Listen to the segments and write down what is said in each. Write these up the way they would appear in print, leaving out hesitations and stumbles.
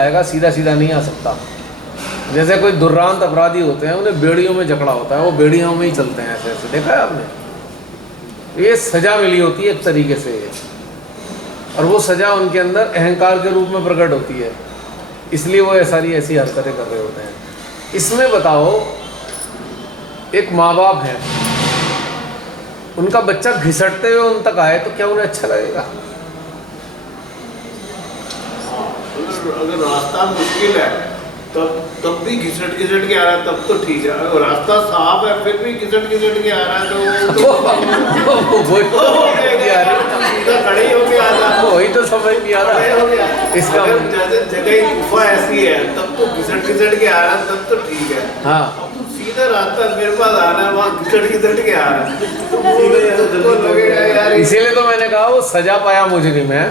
आएगा, सीधा सीधा नहीं आ सकता। जैसे कोई दुर्रांत अपराधी होते हैं, उन्हें बेड़ियों में जकड़ा होता है, वो बेड़ियों में ही चलते हैं ऐसे ऐसे, देखा है आपने। ये सजा मिली होती है एक तरीके से, और वो सजा उनके अंदर अहंकार के रूप में प्रकट होती है, इसलिए वो सारी ऐसी हरकतें कर रहे होते हैं। इसमें बताओ, एक माँ बाप है, उनका बच्चा घिसटते हुए उन तक आए तो क्या उन्हें अच्छा लगेगा? अगर रास्ता मुश्किल है तब भी घिसट के आ रहा है, तब तो ठीक है। अगर रास्ता साफ है फिर भी घिसट के आ रहा है तो खड़े होके आ रहा, वही तो समझ नहीं आ रहा इसका। जगह गुफा ऐसी है तब तो घिसट के आ रहा है, तब तो ठीक है। हाँ, सीधा रास्ता मेरे पास आना है, वहाँ घिसट के आ रहा है तो लगेगा यार। इसीलिए तो मैंने कहा वो सजा पाया मुजरिम है,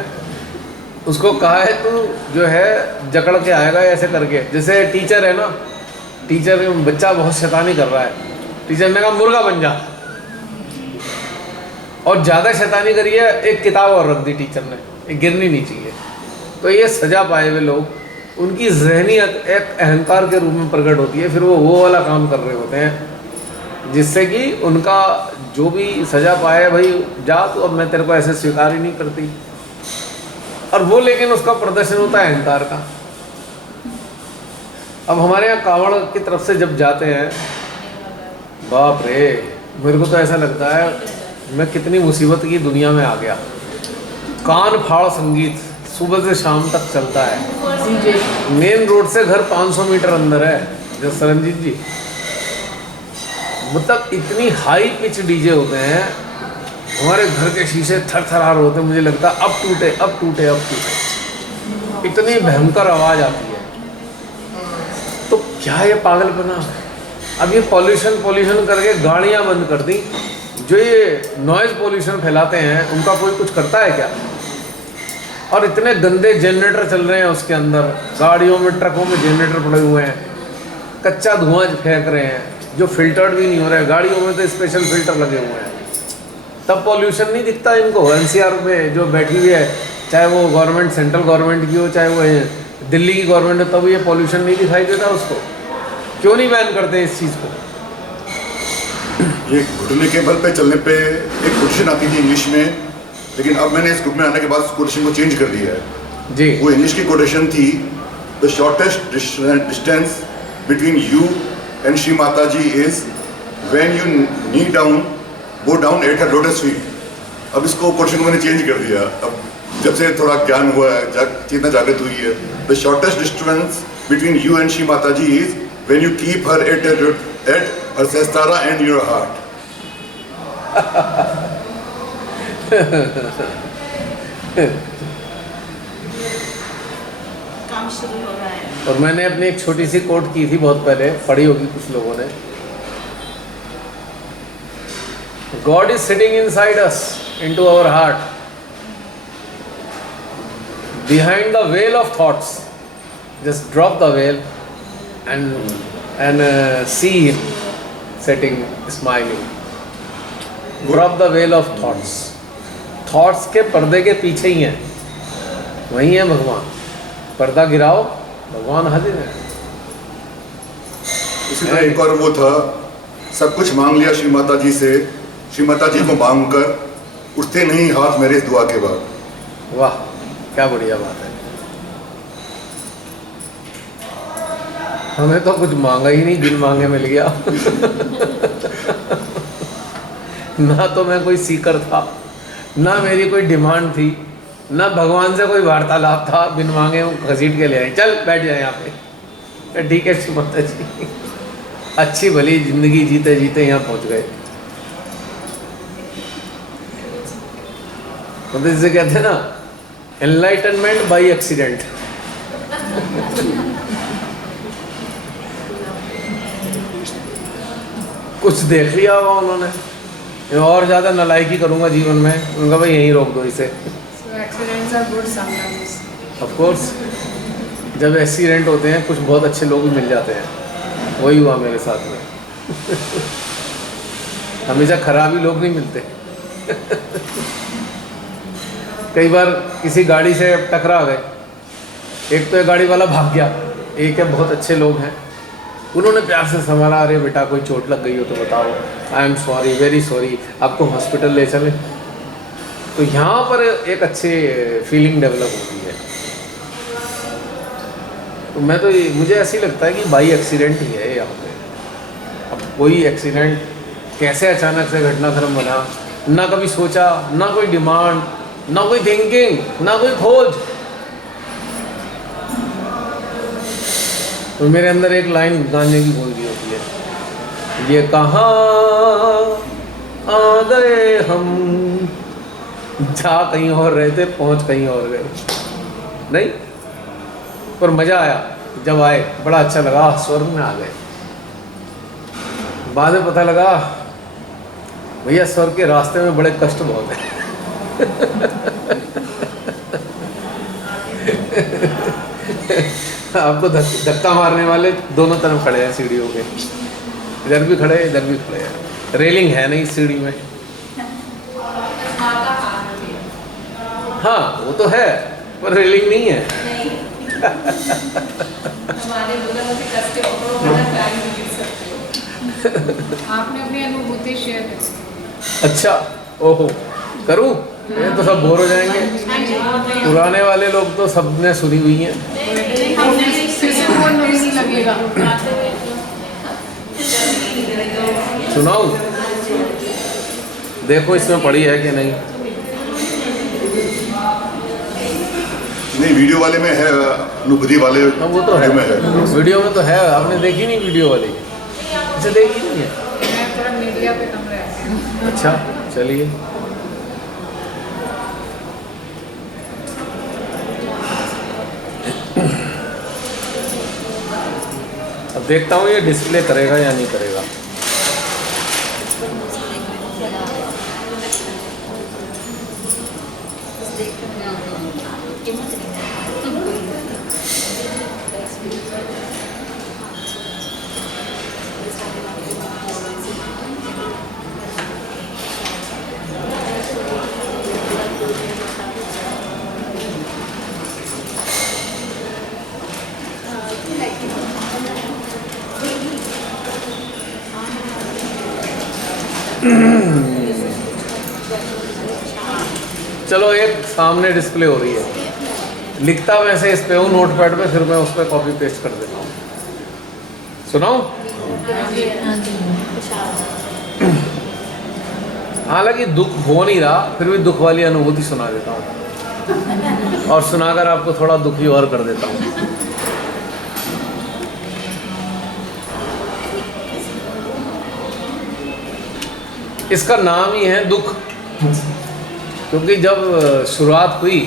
उसको कहा है तू जो है जकड़ के आएगा ऐसे करके। जैसे टीचर है ना, टीचर बच्चा बहुत शैतानी कर रहा है, टीचर ने कहा मुर्गा बन जा, और ज़्यादा शैतानी करी है, एक किताब और रख दी टीचर ने, ये गिरनी नहीं चाहिए। तो ये सजा पाए हुए लोग, उनकी जहनीत एक अहंकार के रूप में प्रकट होती है, फिर वो वाला काम कर रहे होते हैं जिससे कि उनका जो भी सजा पाए, भाई जा तो अब मैं तेरे को ऐसे स्वीकार ही नहीं करती, और वो लेकिन उसका प्रदर्शन होता है अहंकार का। अब हमारे यहाँ कावड़ की तरफ से जब जाते हैं, बाप रे, मेरे को तो ऐसा लगता है मैं कितनी मुसीबत की दुनिया में आ गया। कान फाड़ संगीत सुबह से शाम तक चलता है, मेन रोड से घर 500 मीटर अंदर है जो सरनजीत जी, मतलब इतनी हाई पिच डीजे होते हैं, हमारे घर के शीशे थर थरार होते हैं, मुझे लगता है अब टूटे अब टूटे अब टूटे, इतनी भयंकर आवाज़ आती है। तो क्या ये पागलपना है? अब ये पॉल्यूशन करके गाड़ियाँ बंद कर दी, जो ये नॉइज़ पॉल्यूशन फैलाते हैं उनका कोई कुछ करता है क्या? और इतने गंदे जनरेटर चल रहे हैं उसके अंदर, गाड़ियों में ट्रकों में जनरेटर पड़े हुए हैं, कच्चा धुआं फेंक रहे हैं जो फिल्टर्ड भी नहीं हो रहा है, गाड़ियों में तो स्पेशल फिल्टर लगे हुए हैं, तब पॉल्यूशन नहीं दिखता इनको। एनसीआर में जो बैठी हुई है, चाहे वो गवर्नमेंट सेंट्रल गवर्नमेंट की हो, चाहे वो दिल्ली की गवर्नमेंट हो, तब ये पॉल्यूशन नहीं दिखाई देता उसको? क्यों नहीं बैन करते इस चीज़ को? ये घुटने के बल पे चलने पे एक कोटेशन आती थी इंग्लिश में, लेकिन अब मैंने इस ग्रुप में आने के बाद कोटेशन को चेंज कर दिया है जी। वो इंग्लिश की कोटेशन थी, the shortest distance between you and Shri Mata ji is when you kneel down go down at her lotus feet. अब इसको कोटेशन को मैंने चेंज कर दिया, अब जब से थोड़ा ज्ञान हुआ है, चेतना जागृत हुई है। The shortest distance between you and Shri Mata ji is when you keep her at her Sahasrara and your heart. काम शुरू हो रहा है। और मैंने अपनी एक छोटी सी कोट की थी बहुत पहले, पढ़ी होगी कुछ लोगों ने, God is sitting inside us, into our heart, behind the veil of thoughts. Just drop the veil and see Him sitting, smiling. Drop the veil of thoughts. Thoughts के पर्दे के पीछे ही हैं, वही है भगवान। पर्दा गिराओ, भगवान हाजिर है। इसी तरह एक और वो था, सब कुछ मांग लिया श्री माता जी से, श्री माता जी को मांग कर उठते नहीं हाथ मेरे इस दुआ के बाद। वाह, क्या बढ़िया बात है। हमें तो कुछ मांगा ही नहीं, बिन मांगे मिल गया। ना तो मैं कोई सीकर था, ना मेरी कोई डिमांड थी, ना भगवान से कोई वार्तालाप था, बिन मांगे वो घसीट के ले आए, चल बैठ जाए यहाँ पे। ठीक है श्री माता जी, अच्छी भली जिंदगी जीते जीते यहाँ पहुँच गए। तो जिसे कहते हैं ना, एनलाइटनमेंट बाय एक्सीडेंट। कुछ देख लिया होगा उन्होंने, और ज़्यादा नालायकी करूँगा जीवन में, उनका भाई यहीं रोक दो इसे। Accidents are good sometimes. Of course, जब एक्सीडेंट होते हैं कुछ बहुत अच्छे लोग भी मिल जाते हैं, वही हुआ मेरे साथ में। हमेशा खराब ही लोग नहीं मिलते। कई बार किसी गाड़ी से टकरा गए, एक तो ये गाड़ी वाला भाग गया, एक है बहुत अच्छे लोग हैं, उन्होंने प्यार से संभाला, अरे बेटा कोई चोट लग गई हो तो बताओ, I am sorry, very sorry, आपको हॉस्पिटल ले चले। तो यहाँ पर एक अच्छी फीलिंग डेवलप होती है। तो मैं तो मुझे ऐसी लगता है कि बाई एक्सीडेंट ही है यहाँ पे। अब कोई एक्सीडेंट कैसे अचानक से घटनाक्रम बना, ना कभी सोचा, ना कोई डिमांड, ना कोई थिंकिंग, ना कोई खोज। तो मेरे अंदर एक लाइन गाने की बोल दी होती है, ये कहाँ आ गए हम, जा कहीं और रहे थे पहुंच कहीं और गए। नहीं, पर मज़ा आया जब आए, बड़ा अच्छा लगा, स्वर्ग में आ गए। बाद में पता लगा भैया स्वर्ग के रास्ते में बड़े कष्ट बहुत हैं। आपको धक्का मारने वाले दोनों तरफ खड़े हैं सीढ़ियों के, इधर भी खड़े इधर भी खड़े हैं। रेलिंग है नहीं सीढ़ी में। हाँ वो तो है, पर रेलिंग नहीं है। आपने अपनी अनुभूति शेयर करी। अच्छा, ओहो, करूँ? ये तो सब बोर हो जाएंगे। पुराने वाले लोग तो सबने सुनी हुई हैं। लगेगा। सुनाऊं? देखो इसमें पड़ी है कि नहीं। नहीं, वीडियो वाले में है, अनुभूति वाले वो तो है, में है। वीडियो में तो है। आपने देखी नहीं वीडियो वाली? अच्छा, देखी नहीं है? मैं थोड़ा मीडिया पे कम रहती हूँ। अच्छा चलिए। अब देखता हूँ ये डिस्प्ले करेगा या नहीं करेगा। चलो एक सामने डिस्प्ले हो रही है, लिखता वैसे इस पे हूँ नोटपैड पे, फिर मैं उस पर कॉपी पेस्ट कर देता हूँ। सुनाऊं? हालांकि दुख हो नहीं रहा, फिर भी दुख वाली अनुभूति सुना देता हूँ और सुनाकर आपको थोड़ा दुखी और कर देता हूँ। इसका नाम ही है दुख, क्योंकि जब शुरुआत हुई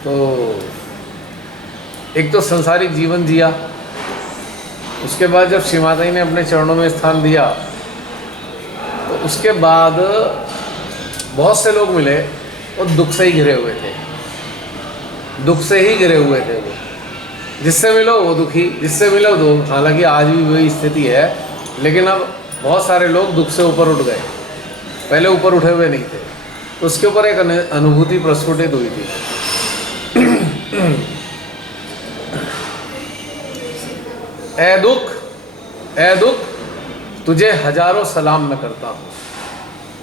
तो एक तो संसारिक जीवन जिया, उसके बाद जब श्री माता जी ने अपने चरणों में स्थान दिया तो उसके बाद बहुत से लोग मिले और दुख से ही घिरे हुए थे, दुख से ही घिरे हुए थे वो। जिससे मिलो वो दुखी, जिससे मिलो दो। हालांकि आज भी वही स्थिति है, लेकिन अब बहुत सारे लोग दुख से ऊपर उठ गए, पहले ऊपर उठे हुए नहीं थे। तो उसके ऊपर एक अनुभूति प्रस्फुटित हुई थी। ए दुख, ए दुख, तुझे हजारों सलाम मैं करता हूँ।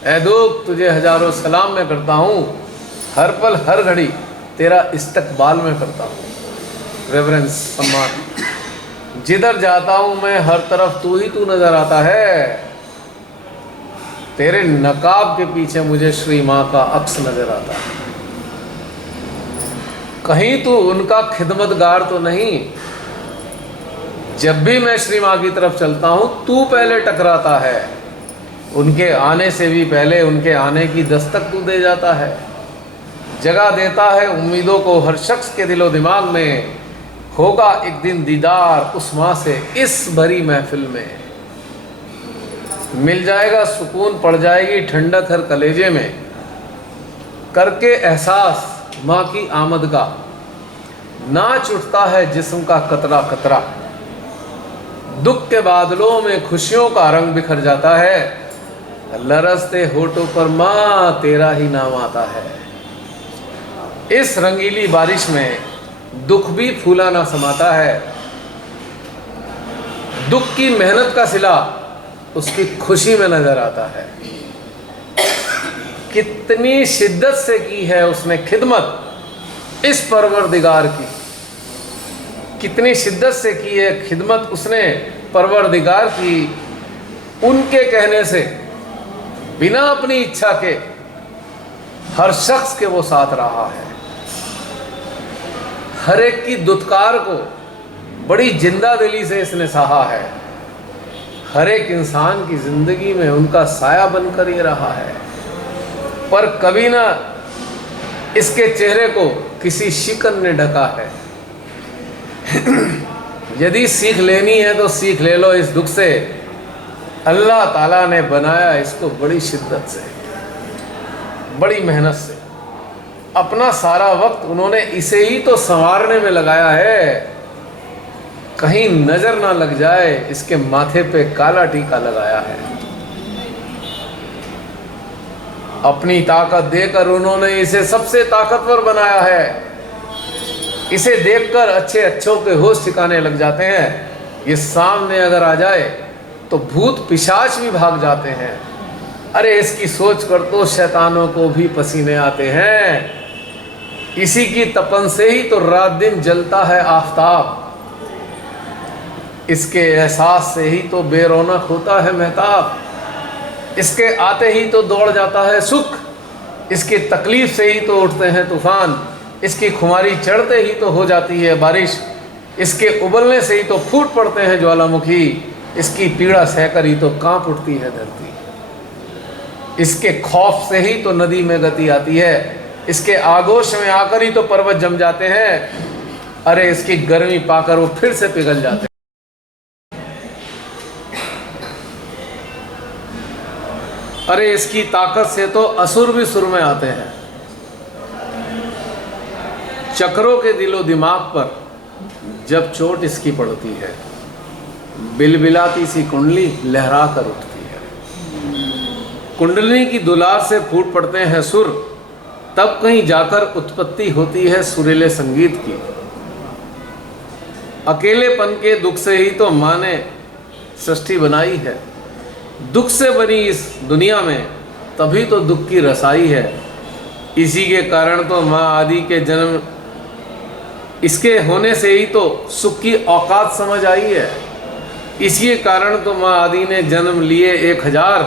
ए दुख, तुझे हजारों सलाम मैं करता हूँ, हर पल हर घड़ी तेरा इस्तकबाल मैं करता हूँ। रेवरेंस, सम्मान। जिधर जाता हूँ मैं हर तरफ तू ही तू नजर आता है। तेरे नकाब के पीछे मुझे श्री माँ का अक्स नजर आता है। कहीं तू उनका खिदमतगार तो नहीं, जब भी मैं श्री माँ की तरफ चलता हूँ तू पहले टकराता है। उनके आने से भी पहले उनके आने की दस्तक तू दे जाता है। जगह देता है उम्मीदों को हर शख्स के दिलो दिमाग में। होगा एक दिन दीदार उस माँ से इस भरी महफिल में। मिल जाएगा सुकून, पड़ जाएगी ठंडक हर कलेजे में। करके एहसास माँ की आमद का, नाच उठता है जिस्म का कतरा कतरा। दुख के बादलों में खुशियों का रंग बिखर जाता है। लरसते होठों पर माँ तेरा ही नाम आता है। इस रंगीली बारिश में दुख भी फूला ना समाता है। दुख की मेहनत का सिला उसकी खुशी में नजर आता है। कितनी शिद्दत से की है उसने खिदमत इस परवरदिगार की, कितनी शिद्दत से की है खिदमत उसने परवरदिगार की। उनके कहने से, बिना अपनी इच्छा के, हर शख्स के वो साथ रहा है। हर एक की दुत्कार को बड़ी जिंदा दिली से इसने सहा है। हर एक इंसान की जिंदगी में उनका साया बनकर ये रहा है, पर कभी ना इसके चेहरे को किसी शिकन ने ढका है। यदि सीख लेनी है तो सीख ले लो इस दुख से। अल्लाह ताला ने बनाया इसको बड़ी शिद्दत से, बड़ी मेहनत से। अपना सारा वक्त उन्होंने इसे ही तो संवारने में लगाया है, कहीं नजर ना लग जाए इसके माथे पे काला टीका लगाया है। अपनी ताकत देकर उन्होंने इसे सबसे ताकतवर बनाया है। इसे देखकर अच्छे अच्छों के होश ठिकाने लग जाते हैं। ये सामने अगर आ जाए तो भूत पिशाच भी भाग जाते हैं। अरे इसकी सोच कर तो शैतानों को भी पसीने आते हैं। इसी की तपन से ही तो रात दिन जलता है आफताब। इसके एहसास से ही तो बेरौनक होता है महताब। इसके आते ही तो दौड़ जाता है सुख। इसकी तकलीफ से ही तो उठते हैं तूफान। इसकी खुमारी चढ़ते ही तो हो जाती है बारिश। इसके उबलने से ही तो फूट पड़ते हैं ज्वालामुखी। इसकी पीड़ा सहकर ही तो कांप उठती है धरती। इसके खौफ से ही तो नदी में गति आती है। इसके आगोश में आकर ही तो पर्वत जम जाते हैं। अरे इसकी गर्मी पाकर वो फिर से पिघल जाते हैं। अरे इसकी ताकत से तो असुर भी सुर में आते हैं। चक्रों के दिलो दिमाग पर जब चोट इसकी पड़ती है, बिलबिलाती सी कुंडली लहरा कर उठती है। कुंडली की दुलार से फूट पड़ते हैं सुर, तब कहीं जाकर उत्पत्ति होती है सुरीले संगीत की। अकेलेपन के दुख से ही तो माँ ने सृष्टि बनाई है। दुख से बनी इस दुनिया में तभी तो दुख की रसाई है। इसी के कारण तो माँ आदि के जन्म, इसके होने से ही तो सुख की औकात समझ आई है। इसी के कारण तो माँ आदि ने जन्म लिए 1000।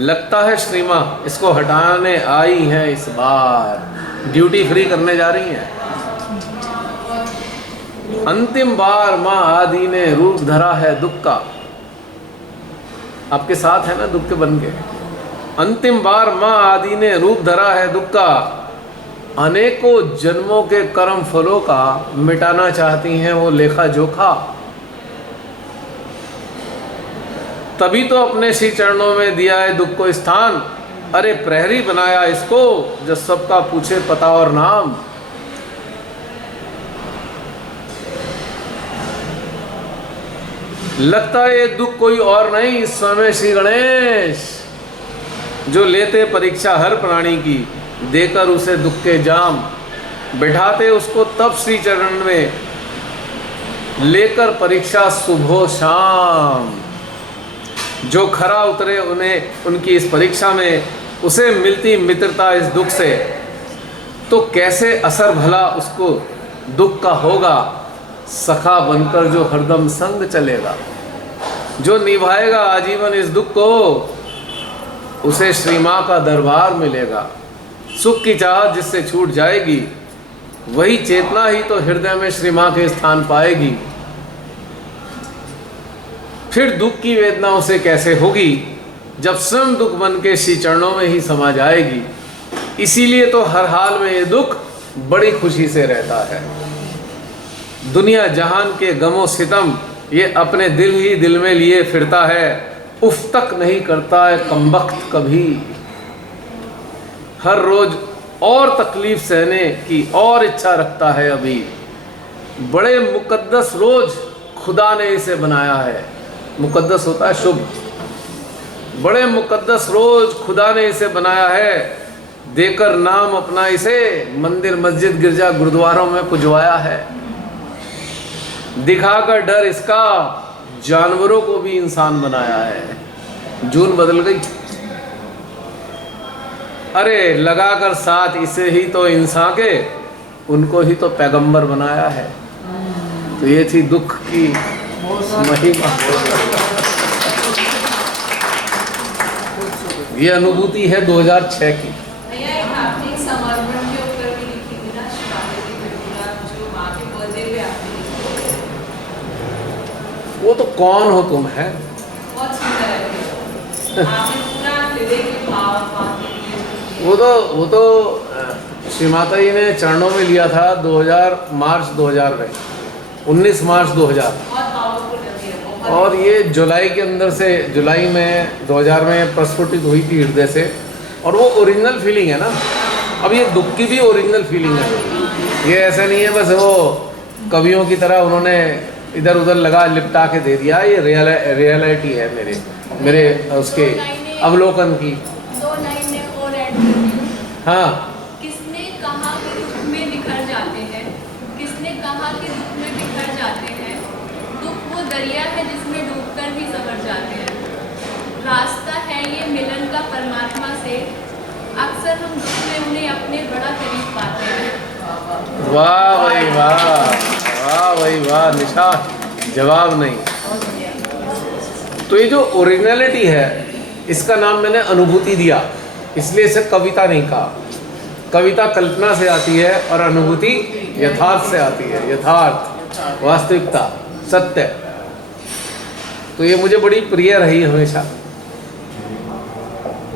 लगता है श्री माँ इसको हटाने आई हैं इस बार, ड्यूटी फ्री करने जा रही हैं। अंतिम बार माँ आदि ने रूप धरा है दुख का। आपके साथ है ना दुख के बन के। अंतिम बार माँ आदि ने रूप धरा है दुख का। अनेकों जन्मों के कर्म फलों का मिटाना चाहती हैं वो लेखा जोखा। तभी तो अपने श्री चरणों में दिया है दुख को स्थान। अरे प्रहरी बनाया इसको जो सबका पूछे पता और नाम। लगता है ये दुख कोई और नहीं, स्वयं श्री गणेश जो लेते परीक्षा हर प्राणी की, देकर उसे दुख के जाम, बैठाते उसको तब श्री चरण में, लेकर परीक्षा सुबह शाम। जो खरा उतरे उन्हें उनकी इस परीक्षा में, उसे मिलती मित्रता इस दुख से, तो कैसे असर भला उसको दुख का होगा। सखा बनकर जो हरदम संग चलेगा, जो निभाएगा आजीवन इस दुख को, उसे श्री माँ का दरबार मिलेगा। सुख की चाहत जिससे छूट जाएगी, वही चेतना ही तो हृदय में श्री माँ के स्थान पाएगी। फिर दुख की वेदना उसे कैसे होगी, जब स्वयं दुख बन के श्री चरणों में ही समा जाएगी। इसीलिए तो हर हाल में ये दुख बड़ी खुशी से रहता है। दुनिया जहान के गमो सितम ये अपने दिल ही दिल में लिए फिरता है। उफ तक नहीं करता है कमबख्त कभी। हर रोज और तकलीफ सहने की और इच्छा रखता है अभी। बड़े मुकद्दस रोज खुदा ने इसे बनाया है। मुकद्दस होता है शुभ। बड़े मुकद्दस रोज खुदा ने इसे बनाया है। देकर नाम अपना इसे मंदिर मस्जिद गिरजा गुरुद्वारों में पुजवाया है। दिखाकर डर इसका जानवरों को भी इंसान बनाया है। जून बदल गई। अरे लगाकर साथ इसे ही तो इंसान के, उनको ही तो पैगंबर बनाया है। तो ये थी दुख की महिमा। ये अनुभूति है 2006 की। भैया एक आपने एक समर्पण के ऊपर भी लिखी थी ना, शिवाजी की घटना जो माँ के बर्थडे पे आपने लिखी थी। वो तो कौन हो तुम है। बहुत सुंदर है। आपने पूरा हृदय के भाव बात की है। वो तो श्री माता जी ने चरणों में लिया था 2000 मार्च 2000 में, 19 मार्च 2000। बहुत पावरफुल है बहुत। और ये जुलाई के अंदर से, जुलाई में 2000 में प्रस्फुटित हुई थी हृदय से। और वो ओरिजिनल फीलिंग है ना। अब ये दुख की भी ओरिजिनल फीलिंग है। ये ऐसा नहीं है बस वो कवियों की तरह उन्होंने इधर उधर लगा लिपटा के दे दिया। ये रियलिटी है मेरे उसके अवलोकन की। 2 लाइनें और ऐड कर दी। हाँ, किसने कहा कि दुख में बिखर जाते हैं, किसने कहा कि दुख में बिखर जाते हैं। दुख वो दरिया है जिसमें डूबकर भी संवर जाते हैं। रास्ता है ये मिलन का परमात्मा से, अक्सर हम दुख में उन्हें अपने बड़ा करीब पाते हैं। वाह भाई वाह, वाह भाई वाह। निशा जवाब नहीं। तो ये जो ओरिजिनलिटी है इसका नाम मैंने अनुभूति दिया, इसलिए इसे कविता नहीं कहा। कविता कल्पना से आती है और अनुभूति यथार्थ से आती है। यथार्थ, वास्तविकता, सत्य। तो ये मुझे बड़ी प्रिय रही हमेशा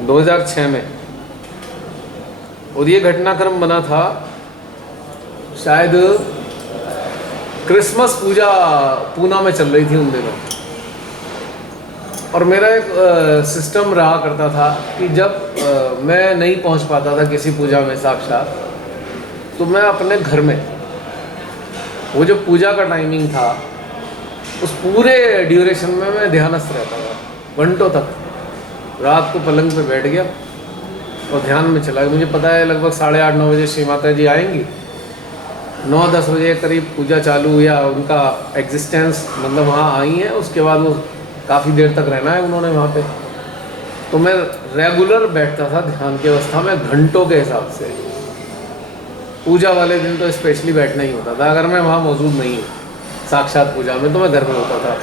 2006 में। और ये घटनाक्रम बना था शायद क्रिसमस पूजा पूना में चल रही थी उन दिनों। और मेरा एक सिस्टम रहा करता था कि जब मैं नहीं पहुंच पाता था किसी पूजा में साक्षात, तो मैं अपने घर में वो जो पूजा का टाइमिंग था उस पूरे ड्यूरेशन में मैं ध्यानस्थ रहता था। घंटों तक रात को पलंग पे बैठ गया और ध्यान में चला गया। मुझे पता है लगभग 8:30-9 बजे श्री माता जी आएंगी, 9-10 बजे करीब पूजा चालू या उनका एग्जिस्टेंस मतलब वहाँ आई है। उसके बाद वो काफ़ी देर तक रहना है उन्होंने वहाँ पे। तो मैं रेगुलर बैठता था ध्यान की अवस्था में घंटों के हिसाब से। पूजा वाले दिन तो स्पेशली बैठना ही होता था। अगर मैं वहाँ मौजूद नहीं हूँ साक्षात पूजा में तो मैं घर में होता था।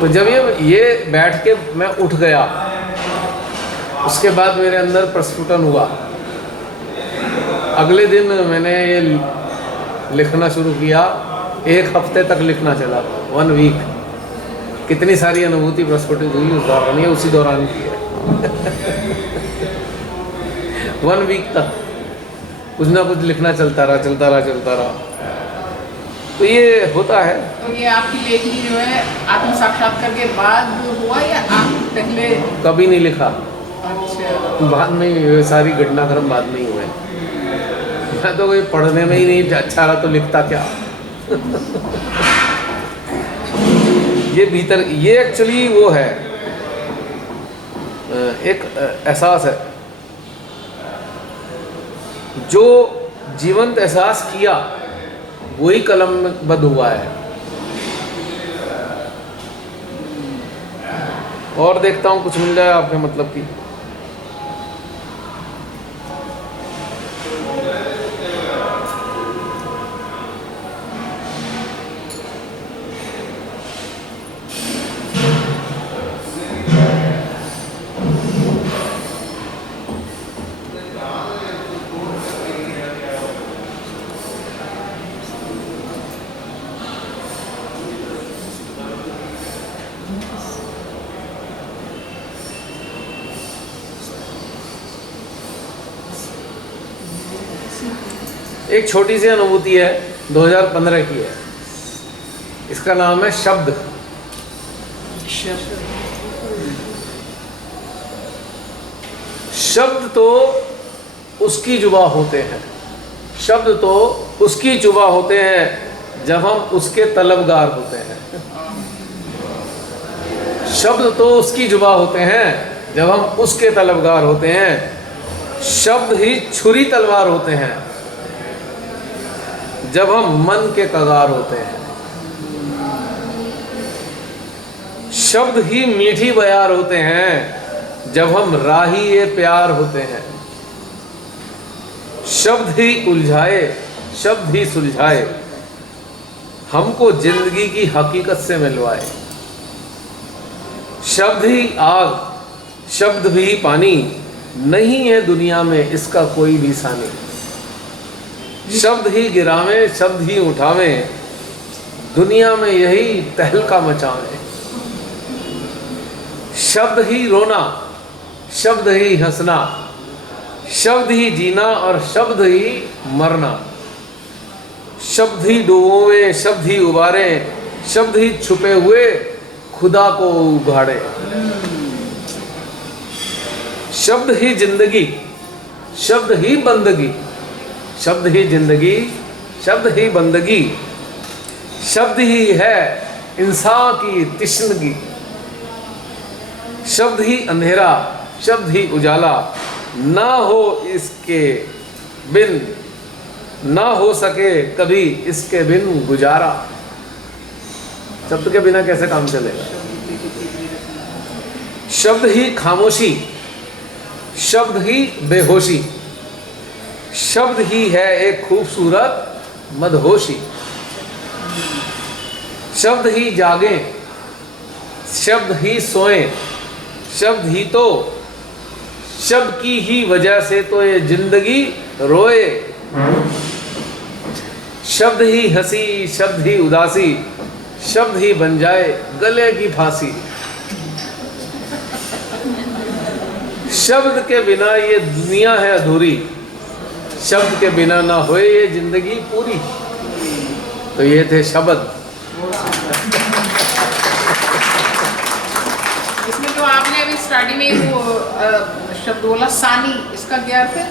तो जब ये बैठ के मैं उठ गया, उसके बाद मेरे अंदर प्रस्फुटन हुआ। अगले दिन मैंने ये लिखना शुरू किया। 1 हफ्ते तक लिखना चला, 1 वीक। कितनी सारी अनुभूति प्रस्फुटित हुई उस दौरान, ये उसी दौरान की है। 1 वीक तक कुछ ना कुछ लिखना चलता रहा। तो ये होता है। तो ये आपकी लेखनी जो है आत्म साक्षात्कार के बाद हुआ या आप पहले? कभी नहीं लिखा। अच्छा, बाद में ये सारी घटनाक्रम बाद में ही हुए। मैं तो कोई पढ़ने में ही नहीं अच्छा रहा तो लिखता क्या। ये भीतर, ये एक्चुअली वो है, एक एहसास है जो जीवंत एहसास किया वही कलमबद्ध हुआ है। और देखता हूँ कुछ मिल जाए आपके मतलब की। एक छोटी सी अनुभूति है, 2015 की है। इसका नाम है शब्द। शब्द तो उसकी जुबा होते हैं, शब्द तो उसकी जुबा होते हैं जब हम उसके तलबगार होते हैं। शब्द तो उसकी जुबा होते हैं जब हम उसके तलबगार होते हैं। शब्द ही छुरी तलवार होते हैं जब हम मन के कगार होते हैं। शब्द ही मीठी बयार होते हैं जब हम राही ये प्यार होते हैं। शब्द ही उलझाए, शब्द ही सुलझाए, हमको जिंदगी की हकीकत से मिलवाए। शब्द ही आग, शब्द भी पानी, नहीं है दुनिया में इसका कोई भी सानी। शब्द ही गिरावे, शब्द ही उठावे, दुनिया में यही तहलका मचावे। शब्द ही रोना, शब्द ही हंसना, शब्द ही जीना और शब्द ही मरना। शब्द ही डुबोए, शब्द ही उबारे, शब्द ही छुपे हुए खुदा को उघाड़े। शब्द ही जिंदगी, शब्द ही बंदगी, शब्द ही जिंदगी, शब्द ही बंदगी। शब्द ही है इंसान की तिश्नगी। शब्द ही अंधेरा, शब्द ही उजाला, ना हो इसके बिन, ना हो सके कभी इसके बिन गुजारा। शब्द के बिना कैसे काम चलेगा? शब्द ही खामोशी, शब्द ही बेहोशी, शब्द ही है एक खूबसूरत मदहोशी। शब्द ही जागे, शब्द ही सोए, शब्द ही तो, शब्द की ही वजह से तो ये जिंदगी रोए। शब्द ही हंसी, शब्द ही उदासी, शब्द ही बन जाए गले की फांसी। शब्द के बिना ये दुनिया है अधूरी, शब्द के बिना ना होए ये जिंदगी पूरी। तो ये थे शब्द। इसमें जो आपने अभी स्टार्टिंग में वो शब्द बोला सानी, इसका क्या अर्थ है?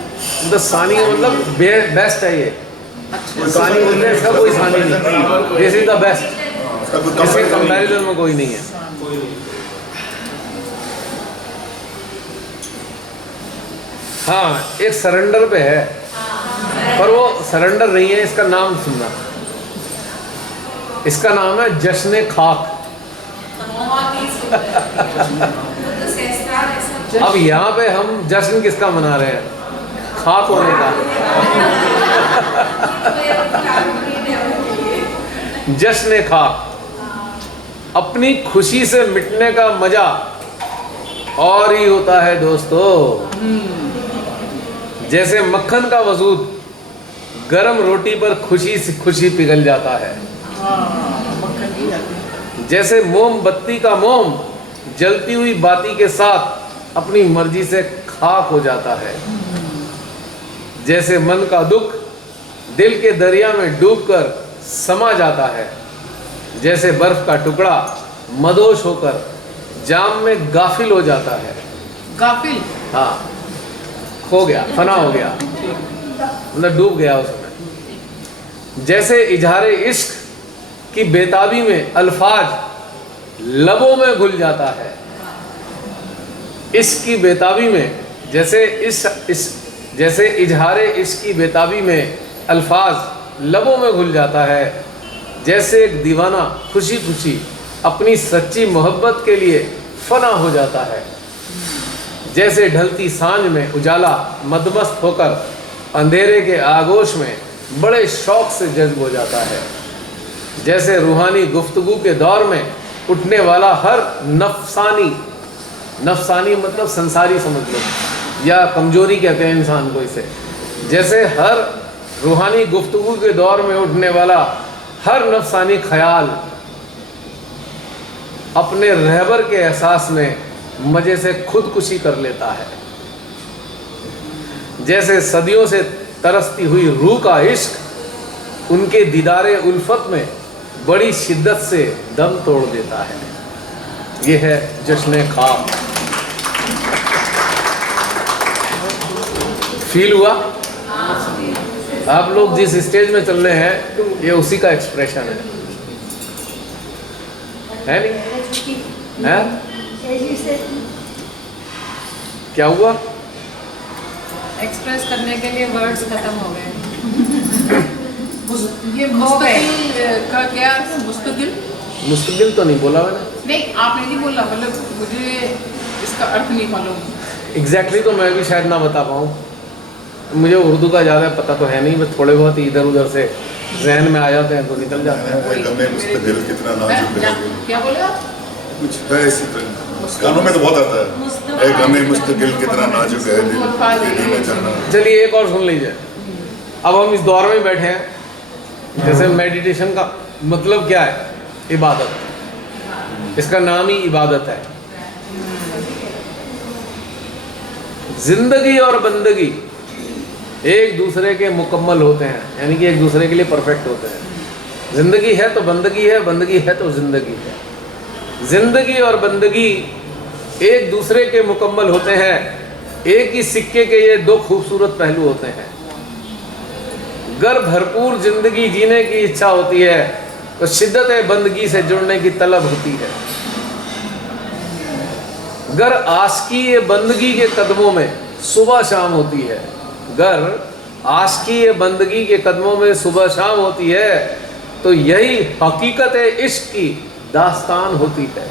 तो सानी का मतलब बेस्ट है ये। अच्छा, सानी बोलते हैं, इसका कोई सानी नहीं, दिस इज द बेस्ट, इसके कंपैरिजन में कोई नहीं है। हाँ, एक सरेंडर पे है, पर वो सरेंडर नहीं है, इसका नाम सुनना। इसका नाम है जश्न खाक। अब यहाँ पे हम जश्न किसका मना रहे हैं? खाक होने का। जश्न खाक, अपनी खुशी से मिटने का मजा और ही होता है दोस्तों। जैसे मक्खन का वजूद गरम रोटी पर खुशी से खुशी पिघल जाता है। जैसे मोमबत्ती का मोम जलती हुई बाती के साथ अपनी मर्जी से खाक हो जाता है। जैसे मन का दुख दिल के दरिया में डूबकर समा जाता है। जैसे बर्फ का टुकड़ा मदोश होकर जाम में गाफिल हो जाता है। गाफिल? हाँ, खो गया, फना हो गया, मतलब डूब गया उसमें। जैसे इजहारे इश्क की बेताबी में अल्फाज लबों में घुल जाता है। इश्क की बेताबी में जैसे इजहारे इश्क की बेताबी में अल्फाज लबों में घुल जाता है। जैसे एक दीवाना खुशी खुशी अपनी सच्ची मोहब्बत के लिए फना हो जाता है। जैसे ढलती सांझ में उजाला मदमस्त होकर अंधेरे के आगोश में बड़े शौक से जज्ब हो जाता है। जैसे रूहानी गुफ्तगू के दौर में उठने वाला हर नफसानी मतलब संसारी समझ लो, या कमजोरी कहते हैं इंसान को इसे। जैसे हर रूहानी गुफ्तगू के दौर में उठने वाला हर नफसानी ख्याल अपने रहबर के एहसास में मजे से खुदकुशी कर लेता है। जैसे सदियों से तरसती हुई रूह का इश्क उनके दीदारे उल्फत में बड़ी शिद्दत से दम तोड़ देता है। ये है जश्न खाक। फील हुआ? आप लोग जिस स्टेज में चल रहे हैं ये उसी का एक्सप्रेशन है नहीं? है? क्या हुआ? एक्सप्रेस करने के लिए वर्ड्स खत्म हो गए। ये मुस्तकिल का क्या अर्थ है? मुस्तकिल? मुस्तकिल तो नहीं बोला मैंने। नहीं, आपने नहीं बोला, मतलब मुझे इसका अर्थ नहीं मालूम। एग्जैक्टली तो मैं भी शायद ना बता पाऊँ, मुझे उर्दू का ज़्यादा पता तो है नहीं, बस थोड़े बहुत इधर उधर से जहन में आ जाते हैं तो निकल जाते हैं। गमे मुस्तकिल कितना नाजुक है, क्या बोले आप? कुछ है इसी तरह, गानों में तो बहुत आता है, ए गमे मुस्तकिल कितना नाजुक है दिल, ये नहीं न जाना। चलिए एक और सुन लीजिए। अब हम इस दौर में बैठे हैं, जैसे मेडिटेशन का मतलब क्या है? इबादत। इसका नाम ही इबादत है। जिंदगी और बंदगी एक दूसरे के मुकम्मल होते हैं, यानी कि एक दूसरे के लिए परफेक्ट होते हैं। जिंदगी है तो बंदगी है, बंदगी है तो जिंदगी है। जिंदगी और बंदगी एक दूसरे के मुकम्मल होते हैं। एक ही सिक्के के ये दो खूबसूरत पहलू होते हैं। अगर भरपूर जिंदगी जीने की इच्छा होती है तो शिद्दत बंदगी से जुड़ने की तलब होती है। अगर आशिकी बंदगी के कदमों में सुबह शाम होती है, अगर आशिकी बंदगी के कदमों में सुबह शाम होती है, तो यही हकीकत इश्क की दास्तान होती है।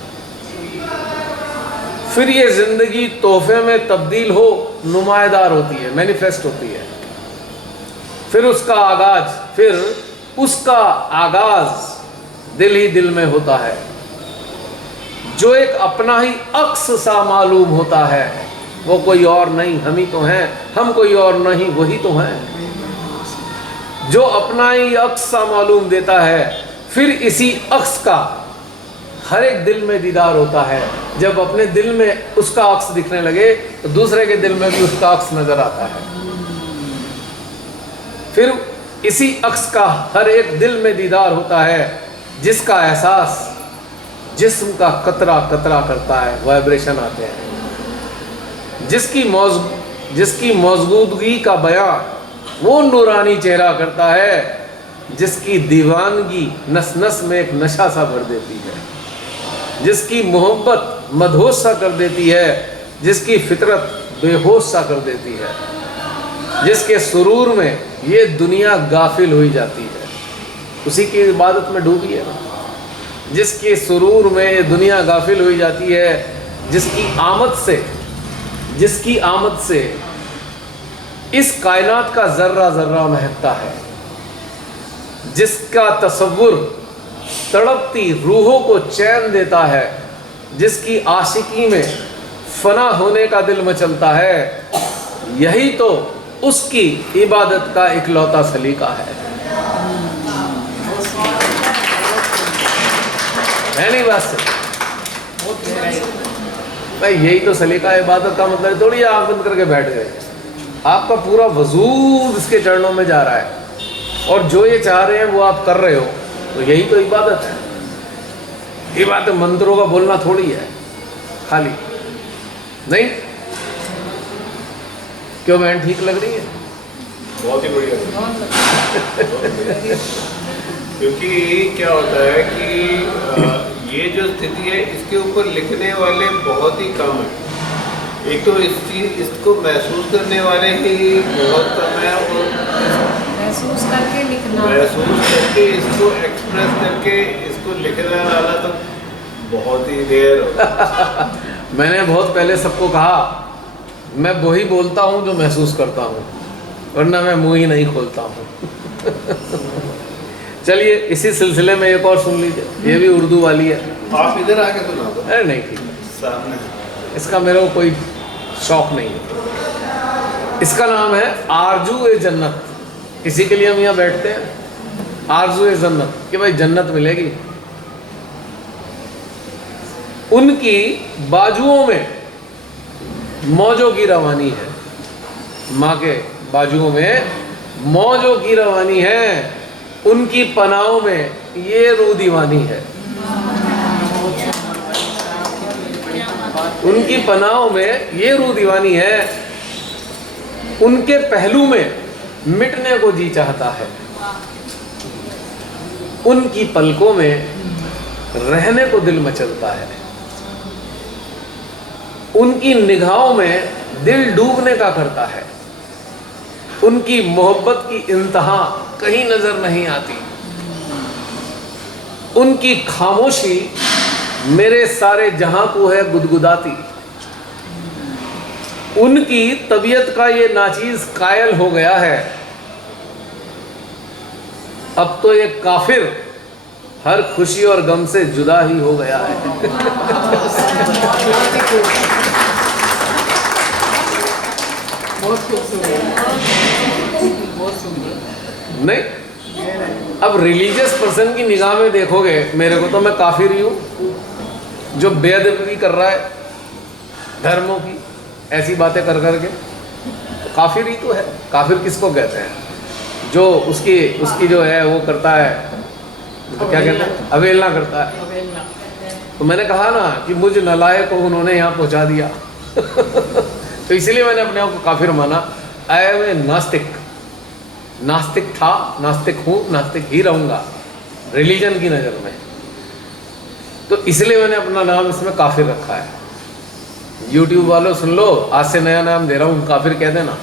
फिर ये जिंदगी तोहफे में तब्दील हो नुमायदार होती है, मैनिफेस्ट होती है। फिर उसका आगाज दिल ही दिल में होता है, जो एक अपना ही अक्स सा मालूम होता है। वो कोई और नहीं, हम ही तो हैं, हम कोई और नहीं, वही तो हैं। जो अपना ही अक्स सा मालूम देता है, फिर इसी अक्स का हर एक दिल में दीदार होता है। जब अपने दिल में उसका अक्स दिखने लगे तो दूसरे के दिल में भी उसका अक्स नजर आता है। फिर इसी अक्स का हर एक दिल में दीदार होता है, जिसका एहसास जिस्म का कतरा कतरा करता है, वाइब्रेशन आते हैं। जिसकी मौजूदगी का बयां वो नूरानी चेहरा करता है, जिसकी दीवानगी नस नस में एक नशा सा भर देती है, जिसकी मोहब्बत मदहोश सा कर देती है, जिसकी फितरत बेहोश सा कर देती है, जिसके सुरूर में ये दुनिया गाफिल हुई जाती है। उसी की इबादत में डूबी है ना। जिसके सुरूर में ये दुनिया गाफिल हुई जाती है, जिसकी आमद से इस कायनात का जर्रा जर्रा महकता है, जिसका तसव्वुर तड़पती रूहों को चैन देता है, जिसकी आशिकी में फना होने का दिल मचलता है, यही तो उसकी इबादत का इकलौता सलीका है नहीं? बस भाई यही तो सलीका इबादत का मतलब थोड़ी आंख बंद करके बैठ गए। आपका पूरा वजूद इसके चरणों में जा रहा है, और जो ये चाह रहे हैं वो आप कर रहे हो, तो यही तो इबादत है। इबादत मंत्रों का बोलना थोड़ी है खाली, नहीं? क्यों बहन, ठीक लग रही है? बहुत ही बढ़िया। क्योंकि क्या होता है कि ये जो स्थिति है इसके ऊपर लिखने वाले बहुत ही कम हैं। एक तो इसको महसूस करने वाले ही बहुत कम है, और महसूस करके लिखना, महसूस करके इसको एक्सप्रेस करके इसको लिखने वाला तो बहुत ही रेयर होता। मैंने बहुत पहले सबको कहा, मैं वही बोलता हूँ जो महसूस करता हूँ, वरना मैं मुंह ही नहीं खोलता हूँ। चलिए इसी सिलसिले में एक और सुन लीजिए, ये भी उर्दू वाली है। आप इधर आके सुना दो। अरे नहीं, ठीक है, सामने इसका मेरे को कोई शौक नहीं है। इसका नाम है आरजू ए जन्नत। इसी के लिए हम यहाँ बैठते हैं, आरजू ए जन्नत, कि भाई जन्नत मिलेगी। उनकी बाजुओं में मौजों की रवानी है, माँ के बाजुओं में मौजों की रवानी है, उनकी पनाहों में ये रूह दीवानी है। उनकी पनाहों में ये रूह दीवानी है, उनके पहलू में मिटने को जी चाहता है, उनकी पलकों में रहने को दिल मचलता है, उनकी निगाहों में दिल डूबने का करता है। उनकी मोहब्बत की इंतहा कहीं नजर नहीं आती। उनकी खामोशी मेरे सारे जहां को है गुदगुदाती। उनकी तबीयत का ये नाचीज कायल हो गया है, अब तो ये काफिर हर खुशी और गम से जुदा ही हो गया है। बहुत खूबसूरत, बहुत सुंदर। नहीं, अब रिलीजियस पर्सन की निगाह में देखोगे मेरे को तो मैं काफिर ही हूँ, जो बेअदबी कर रहा है धर्मों की ऐसी बातें कर करके, तो काफिर ही तो है। काफिर किसको कहते हैं? जो उसकी जो है वो करता है, तो क्या कहते हैं, अवहेलना करता है। अवहेलना। तो मैंने कहा ना कि मुझ नालायक को उन्होंने यहाँ पहुँचा दिया। तो इसलिए मैंने अपने आप को काफिर माना। आई एम ए नास्तिक। नास्तिक था, नास्तिक हूँ, नास्तिक ही रहूँगा रिलीजन की नज़र में। तो इसलिए मैंने अपना नाम इसमें काफिर रखा है। यूट्यूब वालों सुन लो, आज से नया नाम दे रहा हूँ, काफिर कह देना।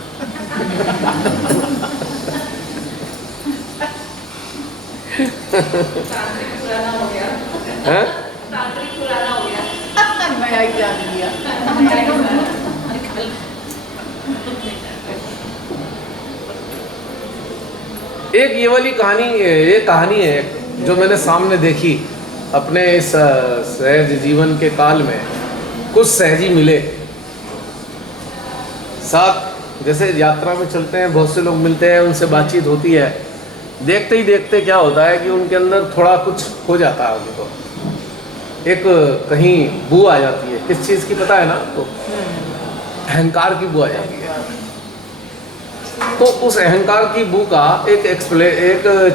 तांत्रिक पुराना हो गया। हैं? तांत्रिक पुराना हो गया। नया ही जान लिया। एक ये वाली कहानी, ये कहानी है जो मैंने सामने देखी अपने इस सहज जीवन के काल में। कुछ सहजी मिले साथ, जैसे यात्रा में चलते हैं, बहुत से लोग मिलते हैं, उनसे बातचीत होती है। देखते ही देखते क्या होता है कि उनके अंदर थोड़ा कुछ हो जाता है उनको, एक कहीं बू आ जाती है। किस चीज़ की पता है ना? तो अहंकार की बू आ जाती है। तो उस अहंकार की बू का एक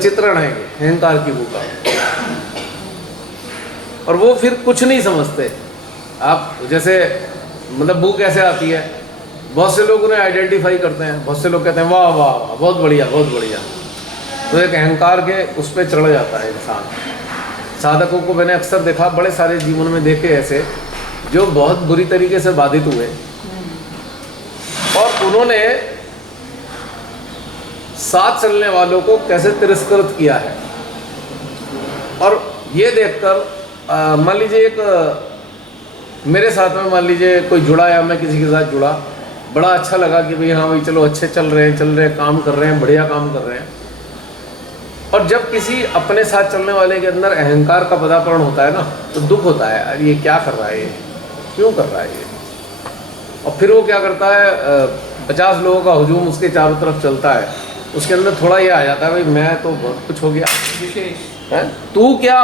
चित्रण है अहंकार की बू का, और वो फिर कुछ नहीं समझते। आप जैसे मतलब बू कैसे आती है, बहुत से लोग उन्हें आइडेंटिफाई करते हैं, बहुत से लोग कहते हैं वाह वाह वाह बहुत बढ़िया बहुत बढ़िया। तो एक अहंकार के उस पर चढ़ जाता है इंसान। साधकों को मैंने अक्सर देखा, बड़े सारे जीवन में देखे ऐसे, जो बहुत बुरी तरीके से बाधित हुए और उन्होंने साथ चलने वालों को कैसे तिरस्कृत किया है। और ये देखकर मान लीजिए एक मेरे साथ में मान लीजिए कोई जुड़ा या मैं किसी के साथ जुड़ा, बड़ा अच्छा लगा कि भाई हाँ भाई चलो अच्छे चल रहे हैं, काम कर रहे हैं, बढ़िया काम कर रहे हैं। और जब किसी अपने साथ चलने वाले के अंदर अहंकार का पदार्पण होता है ना, तो दुख होता है, यार ये क्या कर रहा है, ये क्यों कर रहा है ये। और फिर वो क्या करता है, 50 लोगों का हुजूम उसके चारों तरफ चलता है, उसके अंदर थोड़ा ये आ जाता है भाई मैं तो बहुत कुछ हो गया, विशेष है तू क्या,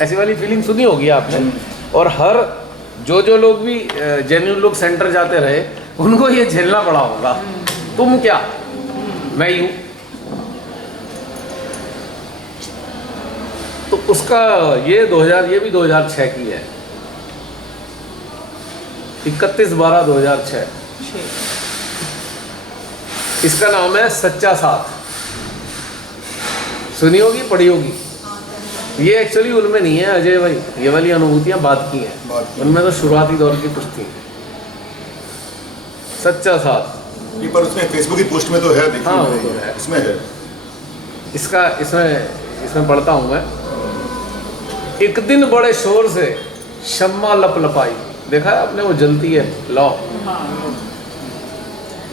ऐसी वाली फीलिंग सुनी होगी आपने। और हर जो लोग भी जेन्युइन लोग सेंटर जाते रहे, उनको ये झेलना पड़ा होगा, तुम क्या मैं यूं। तो उसका ये भी 2006 की है, 31/12/2006। इसका नाम है सच्चा साथ। सुनी होगी, पढ़ी होगी। ये एक्चुअली उनमें नहीं है अजय भाई, ये वाली अनुभूतियां बाद की हैं, उनमें तो शुरुआती दौर की कुछ थी। सच्चा साथ ये पर उसने फेसबुक की पोस्ट में तो है, देखिए। हाँ, वो तो है। इसमें है। इसमें पढ़ता हूँ मैं। एक दिन बड़े शोर से शम्मा लपलपाई, देखा है आपने वो जलती है लौ।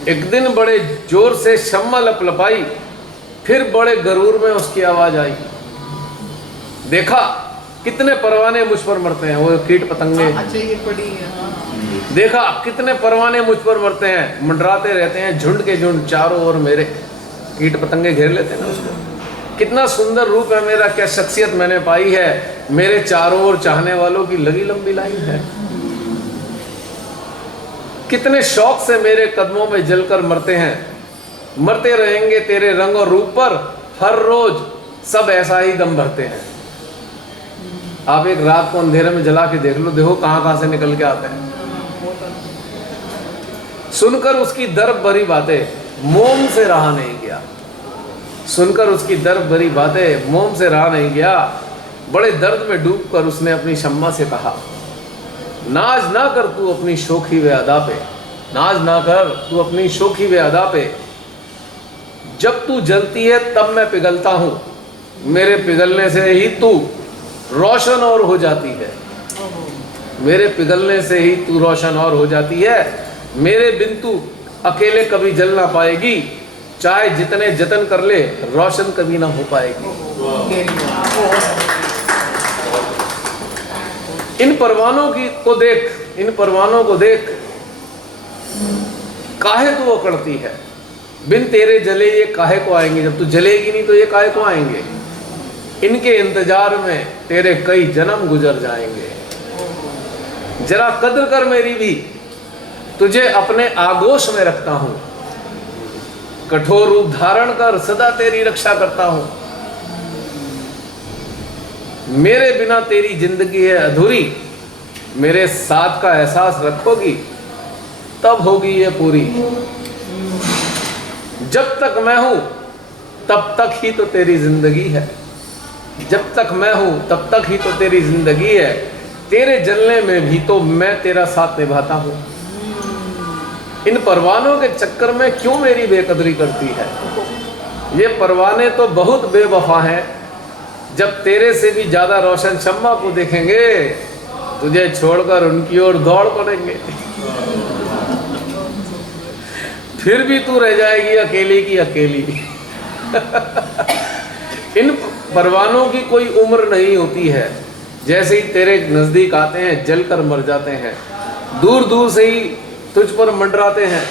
एक दिन बड़े जोर से शम्मा लपलपाई, फिर बड़े गरूर में उसकी आवाज आई, देखा कितने परवाने मुझ पर मरते हैं, वो कीट पतंगे। अच्छा ये पढ़ी है। हाँ। देखा कितने परवाने मुझ पर मरते हैं, मंडराते रहते हैं झुंड के झुंड चारों ओर मेरे। कीट पतंगे घेर लेते हैं ना उसको। कितना सुंदर रूप है मेरा, क्या शख्सियत मैंने पाई है, मेरे चारों ओर चाहने वालों की लगी लंबी लाइन है। कितने शौक से मेरे कदमों में जलकर मरते हैं, मरते रहेंगे तेरे रंग और रूप पर, हर रोज सब ऐसा ही दम भरते हैं। आप एक रात को अंधेरे में जला के देख लो, देखो कहां से निकल के आते हैं। सुनकर उसकी दर्द भरी बातें मोम से रहा नहीं गया, सुनकर उसकी दर्द भरी बातें मोम से रहा नहीं गया। बड़े दर्द में डूबकर उसने अपनी शम्मा से कहा, नाज ना कर तू अपनी शोखी व अदा पे, नाज ना कर तू अपनी शोखी व अदा पे, जब तू जलती है तब मैं पिघलता हूँ, मेरे पिघलने से ही तू रोशन और हो जाती है, मेरे पिघलने से ही तू रोशन और हो जाती है। मेरे बिन तू अकेले कभी जल ना पाएगी, चाहे जितने जतन कर ले रोशन कभी ना हो पाएगी। इन परवानों को देख, काहे तू अकड़ती है, बिन तेरे जले ये काहे को आएंगे, जब तू जलेगी नहीं तो ये काहे को आएंगे। इनके इंतजार में तेरे कई जन्म गुजर जाएंगे, जरा कद्र कर मेरी भी, तुझे अपने आगोश में रखता हूं, कठोर रूप धारण कर सदा तेरी रक्षा करता हूं। मेरे बिना तेरी जिंदगी है अधूरी, मेरे साथ का एहसास रखोगी तब होगी ये पूरी। जब तक मैं हूं तब तक ही तो तेरी जिंदगी है, जब तक मैं हूं तब तक ही तो तेरी जिंदगी है, तेरे जलने में भी तो मैं तेरा साथ निभाता हूं। इन परवानों के चक्कर में क्यों मेरी बेकदरी करती है, ये परवाने तो बहुत बेवफा हैं, जब तेरे से भी ज्यादा रोशन शम्मा को देखेंगे तुझे छोड़कर उनकी ओर दौड़ पड़ेंगे, फिर भी तू रह जाएगी अकेली की अकेली। इन परवानों की कोई उम्र नहीं होती है, जैसे ही तेरे नजदीक आते हैं जलकर मर जाते हैं, दूर दूर से ही तुझ पर मंडराते हैं,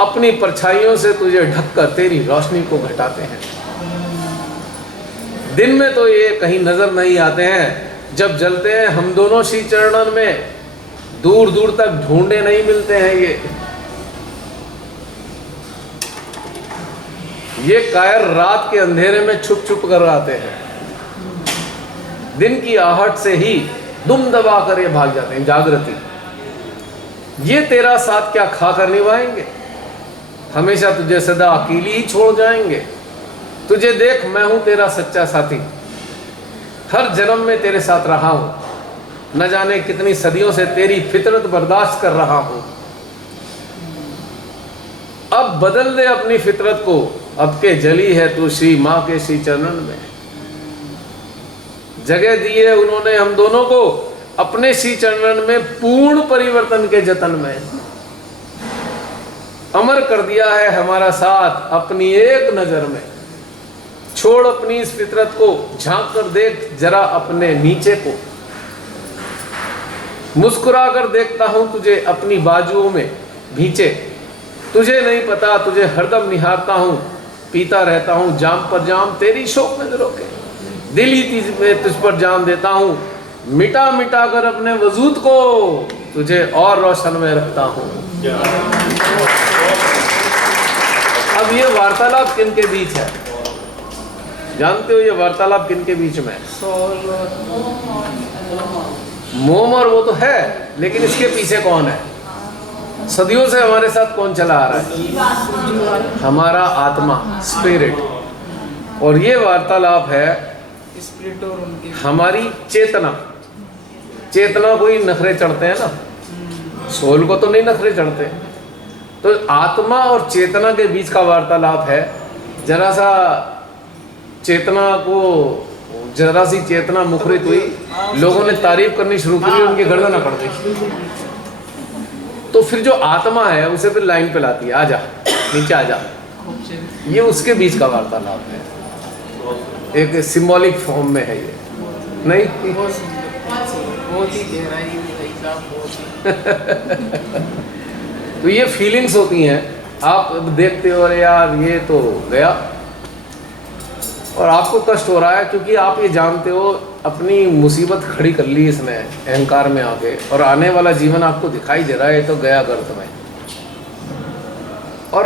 अपनी परछाइयों से तुझे ढककर तेरी रोशनी को घटाते हैं। दिन में तो ये कहीं नजर नहीं आते हैं, जब जलते हैं हम दोनों श्री चरणन में दूर दूर तक ढूंढे नहीं मिलते हैं। ये कायर रात के अंधेरे में छुप छुप कर आते हैं, दिन की आहट से ही दुम दबा कर ये भाग जाते हैं जागृति। ये तेरा साथ क्या खाकर निभाएंगे, हमेशा तुझे सदा अकेली ही छोड़ जाएंगे। तुझे देख मैं हूं तेरा सच्चा साथी, हर जन्म में तेरे साथ रहा हूं, न जाने कितनी सदियों से तेरी फितरत बर्दाश्त कर रहा हूं। अब बदल दे अपनी फितरत को, अब के जली है तू श्री माँ के श्री चरणन में। जगह दी है उन्होंने हम दोनों को अपने श्री चरणन में पूर्ण परिवर्तन के जतन में। अमर कर दिया है हमारा साथ अपनी एक नजर में। छोड़ अपनी इस फितरत को, झांक कर देख जरा अपने नीचे को। मुस्कुरा कर देखता हूं तुझे अपनी बाजुओं में भींचे। तुझे नहीं पता तुझे हरदम निहारता हूं, पीता रहता हूं जाम पर जाम तेरी शोक नजरों के। दिल ही तुझ पर जान देता हूं, मिटा मिटा कर अपने वजूद को तुझे और रोशन में रखता हूं। अब ये वार्तालाप किन के बीच है, जानते हो ये वार्तालाप किन के बीच में? मोम और वो तो है, लेकिन इसके पीछे कौन है? सदियों से हमारे साथ कौन चला आ रहा है? हमारा आत्मा, स्पिरिट। और ये वार्तालाप है स्पिरिट और उनके हमारी चेतना। चेतना को ही नखरे चढ़ते हैं ना, सोल को तो नहीं नखरे चढ़ते। तो आत्मा और चेतना के बीच का वार्तालाप है। जरा सा चेतना को, जरा सी चेतना मुखरित हुई, लोगों ने तारीफ करनी शुरू की, उनकी गर्दन अकड़ गई। तो फिर जो आत्मा है उसे फिर लाइन पे लाती है, आजा नीचे आजा। ये उसके बीच का वार्तालाप है, एक सिंबॉलिक फॉर्म में है ये, नहीं? बहुत ही गहराई तो ये फीलिंग्स होती हैं। आप देखते हो अरे यार ये तो गया, और आपको कष्ट हो रहा है क्योंकि आप ये जानते हो अपनी मुसीबत खड़ी कर ली इसने अहंकार में आके, और आने वाला जीवन आपको दिखाई दे रहा है तो गया गर्त में। और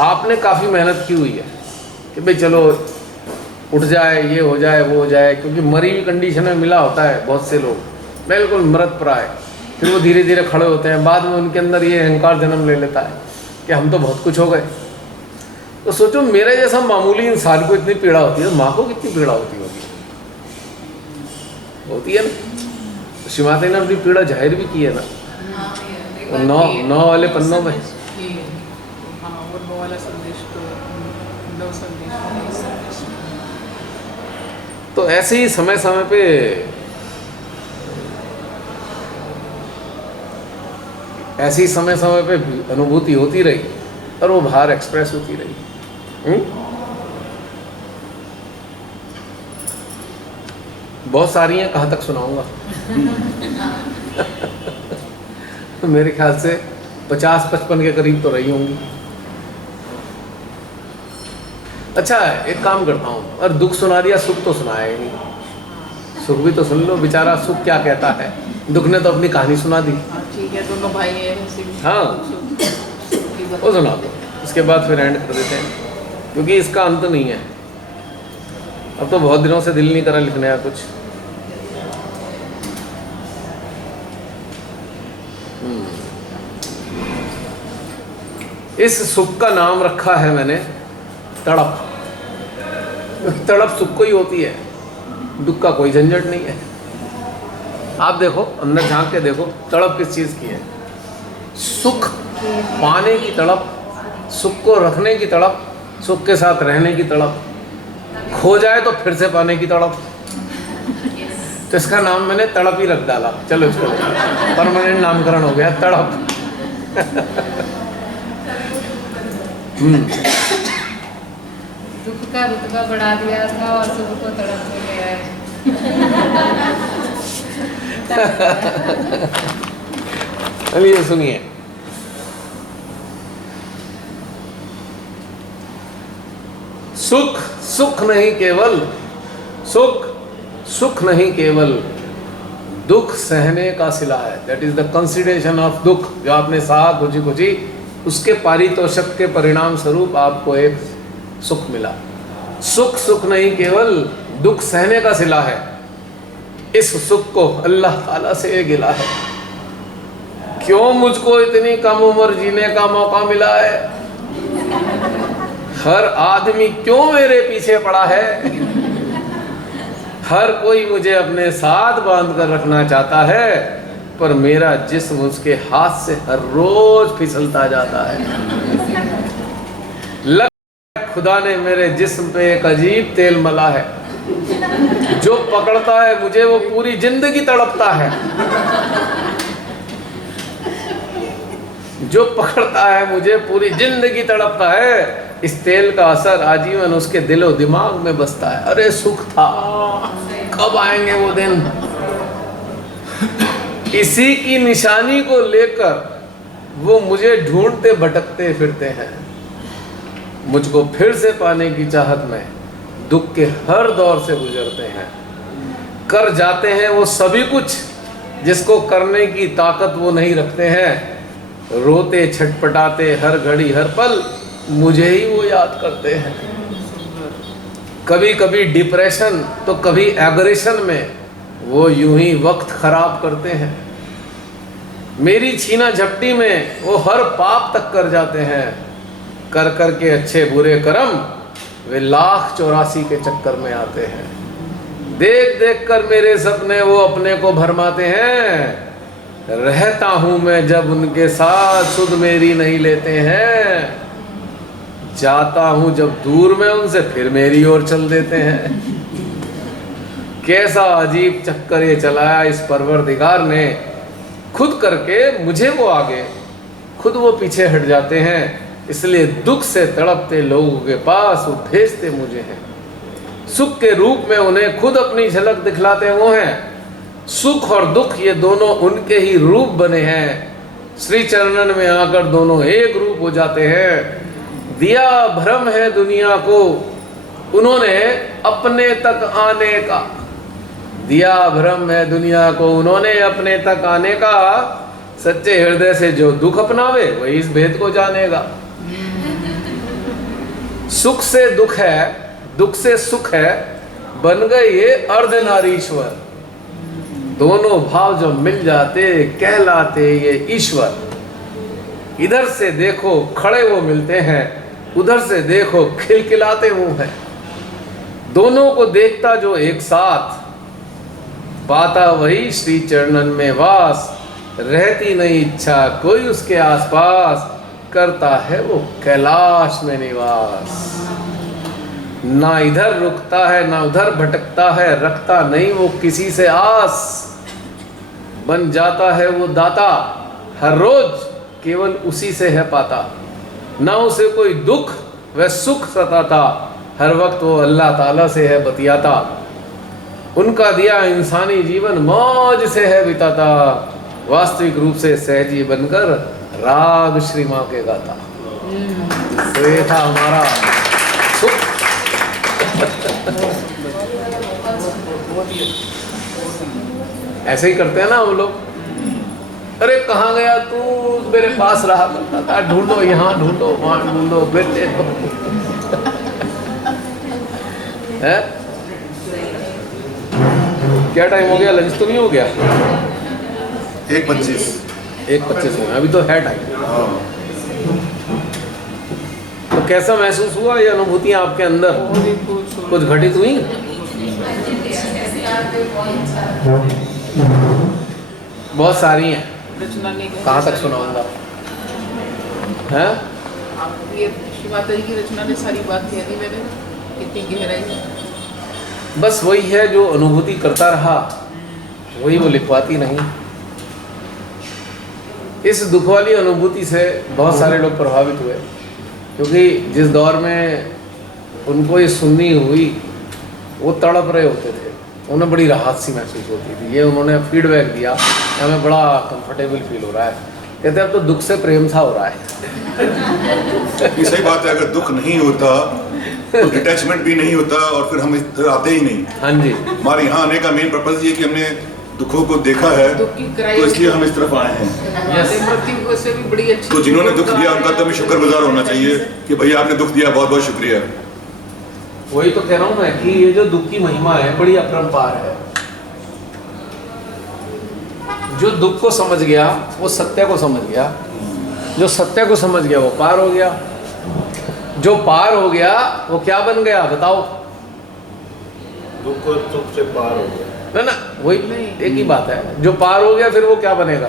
आपने काफ़ी मेहनत की हुई है कि भाई चलो उठ जाए, ये हो जाए, वो हो जाए, क्योंकि मरी हुई कंडीशन में मिला होता है बहुत से लोग, बिल्कुल मृत प्राय। फिर वो धीरे धीरे खड़े होते हैं, बाद में उनके अंदर ये अहंकार जन्म ले लेता है कि हम तो बहुत कुछ हो गए। तो सोचो मेरे जैसा मामूली इंसान को इतनी पीड़ा होती है, माँ को कितनी पीड़ा होती होगी, होती है ना। श्री माता ने अपनी पीड़ा जाहिर भी की है ना, नौ वाले पन्नों में। तो ऐसे ही समय समय पे ऐसी समय समय पे अनुभूति होती रही और वो बाहर एक्सप्रेस होती रही। बहुत सारी हैं, कहाँ तक सुनाऊंगा? मेरे ख्याल से 50-55 के करीब तो रही होंगी। अच्छा, एक काम करता हूँ, और दुख सुना दिया, सुख तो सुनाया ही नहीं। सुख भी तो सुन लो, बेचारा सुख क्या कहता है। दुख ने तो अपनी कहानी सुना दी। ठीक है, दोनों भाई हैं। हाँ, वो सुना दो, इसके बाद फिर एंड कर देते हैं, क्योंकि इसका अंत नहीं है। अब तो बहुत दिनों से दिल नहीं करा लिखने का कुछ। इस सुख का नाम रखा है मैंने तड़प। तड़प सुख को ही होती है, दुख का कोई झंझट नहीं है। आप देखो, अंदर झांक के देखो, तड़प किस चीज़ की है? सुख पाने की तड़प, सुख को रखने की तड़प, सुख के साथ रहने की तड़प, खो जाए तो फिर से पाने की तड़प। तो इसका नाम मैंने तड़प ही रख डाला। चलो इसको परमानेंट नामकरण हो गया, तड़प। दुख का रुतबा बढ़ा दिया था और सुख को तड़प हो गया है। चलिए सुनिए। सुख सुख नहीं केवल, सुख सुख नहीं केवल, दुख सहने का सिला है। That is the consideration of दुख। जो आपने सहा खुशी खुशी, उसके पारितोषिक के परिणाम स्वरूप आपको एक सुख मिला। सुख सुख नहीं केवल, दुख सहने का सिला है। इस सुख को अल्लाह ताला से गिला है। क्यों मुझको इतनी कम उम्र जीने का मौका मिला है? हर आदमी क्यों मेरे पीछे पड़ा है? हर कोई मुझे अपने साथ बांध कर रखना चाहता है, पर मेरा जिस्म उसके हाथ से हर रोज फिसलता जाता है। खुदा ने मेरे जिस्म पे एक अजीब तेल मला है। जो पकड़ता है मुझे वो पूरी जिंदगी तड़पता है। जो पकड़ता है मुझे पूरी जिंदगी तड़पता है। इस तेल का असर आजीवन उसके दिलो दिमाग में बसता है। अरे सुख था, कब आएंगे वो दिन? इसी की निशानी को लेकर वो मुझे ढूंढते भटकते फिरते हैं। मुझको फिर से पाने की चाहत में दुख के हर दौर से गुजरते हैं। कर जाते हैं वो सभी कुछ जिसको करने की ताकत वो नहीं रखते हैं। रोते छटपटाते हर घड़ी हर पल मुझे ही वो याद करते हैं। कभी कभी डिप्रेशन तो कभी एग्रेशन में वो यूं ही वक्त खराब करते हैं। मेरी छीना झपटी में वो हर पाप तक कर जाते हैं। कर कर के अच्छे बुरे कर्म वे 1,84,000 के चक्कर में आते हैं। देख देख कर मेरे सपने वो अपने को भरमाते हैं। रहता हूं मैं जब उनके साथ, सुध मेरी नहीं लेते हैं। जाता हूं जब दूर में उनसे, फिर मेरी ओर चल देते हैं। कैसा अजीब चक्कर ये चलाया इस परवरदिगार ने। खुद करके मुझे वो आगे, खुद वो पीछे हट जाते हैं। इसलिए दुख से तड़पते लोगों के पास वो भेजते मुझे हैं। सुख के रूप में उन्हें खुद अपनी झलक दिखलाते वो हैं। सुख और दुख ये दोनों उनके ही रूप बने हैं। श्री चरणन में आकर दोनों एक रूप हो जाते हैं। दिया भ्रम है दुनिया को उन्होंने अपने तक आने का। दिया भ्रम है दुनिया को उन्होंने अपने तक आने का। सच्चे हृदय से जो दुख अपनावे वही इस भेद को जानेगा। सुख से दुख है, दुख से सुख है, बन गए ये अर्धनारीश्वर। दोनों भाव जो मिल जाते कहलाते ये ईश्वर। इधर से देखो खड़े वो मिलते हैं, उधर से देखो खिलखिलाते वो हैं। दोनों को देखता जो एक साथ, पाता वही श्री चरणन में वास। रहती नहीं इच्छा कोई उसके आसपास, करता है वो कैलाश में निवास। ना इधर रुकता है ना उधर भटकता है, रखता नहीं वो किसी से आस, बन जाता है वो दाता, हर रोज केवल उसी से है पाता, ना उसे कोई दुख व सुख सताता, हर वक्त वो अल्लाह ताला से है बतियाता, उनका दिया इंसानी जीवन मौज से है बिताता, वास्तविक रूप से सहजी बनकर राग श्री माँ के गाता। तो ये था हमारा सुख। ऐसे ही करते हैं ना हम लोग, अरे कहाँ गया तू, मेरे पास रहा करता था, ढूंढो यहाँ ढूंढो वहाँ ढूंढो, बेटे है। क्या टाइम हो गया, लंच तो नहीं हो गया? 1:25 1:25 हो गया, अभी तो है टाइम। तो कैसा महसूस हुआ, ये अनुभूतियाँ आपके अंदर कुछ घटित हुई? बहुत सारी हैं, रचना ने कहाँ तक सुनाऊंगा? हैं? आप ये श्री माता जी की रचना ने सारी बात कह दी मैंने, कितनी गहराई। बस वही है जो अनुभूति करता रहा, वही वो लिखवाती नहीं। इस दुख वाली अनुभूति से बहुत सारे लोग प्रभावित हुए, क्योंकि जिस दौर में उनको ये सुननी हुई वो तड़प रहे होते थे, उन्हें बड़ी राहत सी महसूस होती थी। ये उन्होंने फीडबैक दिया, हमें बड़ा कंफर्टेबल फील हो रहा है। कहते अब तो दुख से प्रेम सा हो रहा है। ये सही बात है, अगर दुख नहीं होता तो डिटैचमेंट भी नहीं होता और फिर हम इधर आते ही नहीं। हाँ जी, हमारे यहाँ आने का मेन पर्पज ये कि हमने दुखों को देखा है, दुख की कराई तो इसलिए हम इस तरफ आए हैं। मृत्यु से भी बड़ी अच्छी। तो जिन्होंने दुख दिया उनका तो हमें शुक्रगुजार होना चाहिए कि भैया आपने दुख दिया, बहुत बहुत शुक्रिया। वही तो कह रहा हूँ मैं कि ये जो दुख की महिमा है बड़ी अपरंपार है। जो दुख को समझ गया वो सत्य को समझ गया, जो सत्य को समझ गया वो पार हो गया, जो पार हो गया वो क्या बन गया बताओ? दुख और सुख से पार हो गया ना, वही एक ही बात है। जो पार हो गया फिर वो क्या बनेगा?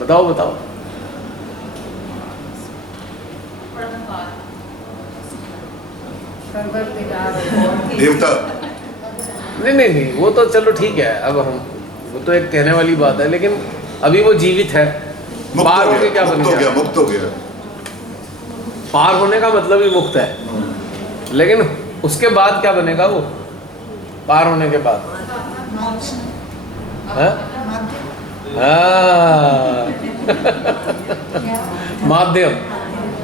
बताओ बताओ। देवता नहीं, वो तो चलो ठीक है। अब हम वो तो एक कहने वाली बात है, लेकिन अभी वो जीवित है। मुक्त पार हो होके क्या गया, बन मुक्त हो गया? गया, मुक्त हो गया। पार होने का मतलब ही मुक्त है, लेकिन उसके बाद क्या बनेगा वो? पार होने के बाद माध्यम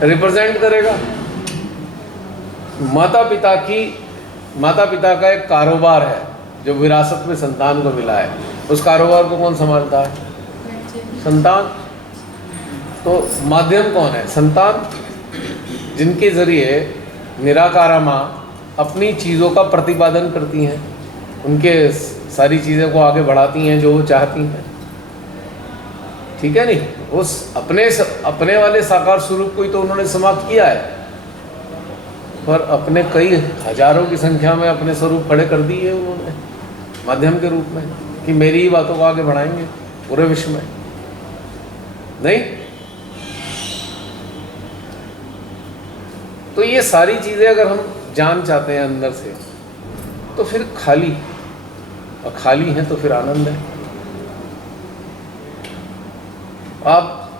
रिप्रेजेंट करेगा। माता पिता का एक कारोबार है जो विरासत में संतान को मिला है। उस कारोबार को कौन संभालता है? संतान। तो माध्यम कौन है? संतान, जिनके जरिए निराकारा माँ अपनी चीज़ों का प्रतिपादन करती हैं, उनके सारी चीज़ों को आगे बढ़ाती हैं जो वो चाहती हैं। ठीक है नहीं? उस अपने वाले साकार स्वरूप को ही तो उन्होंने समाप्त किया है, पर अपने कई हजारों की संख्या में अपने स्वरूप खड़े कर दिए उन्होंने माध्यम के रूप में, कि मेरी ही बातों को आगे बढ़ाएंगे पूरे विश्व में। नहीं? तो ये सारी चीज़ें अगर हम जान चाहते हैं अंदर से, तो फिर खाली, और खाली हैं तो फिर आनंद है। आप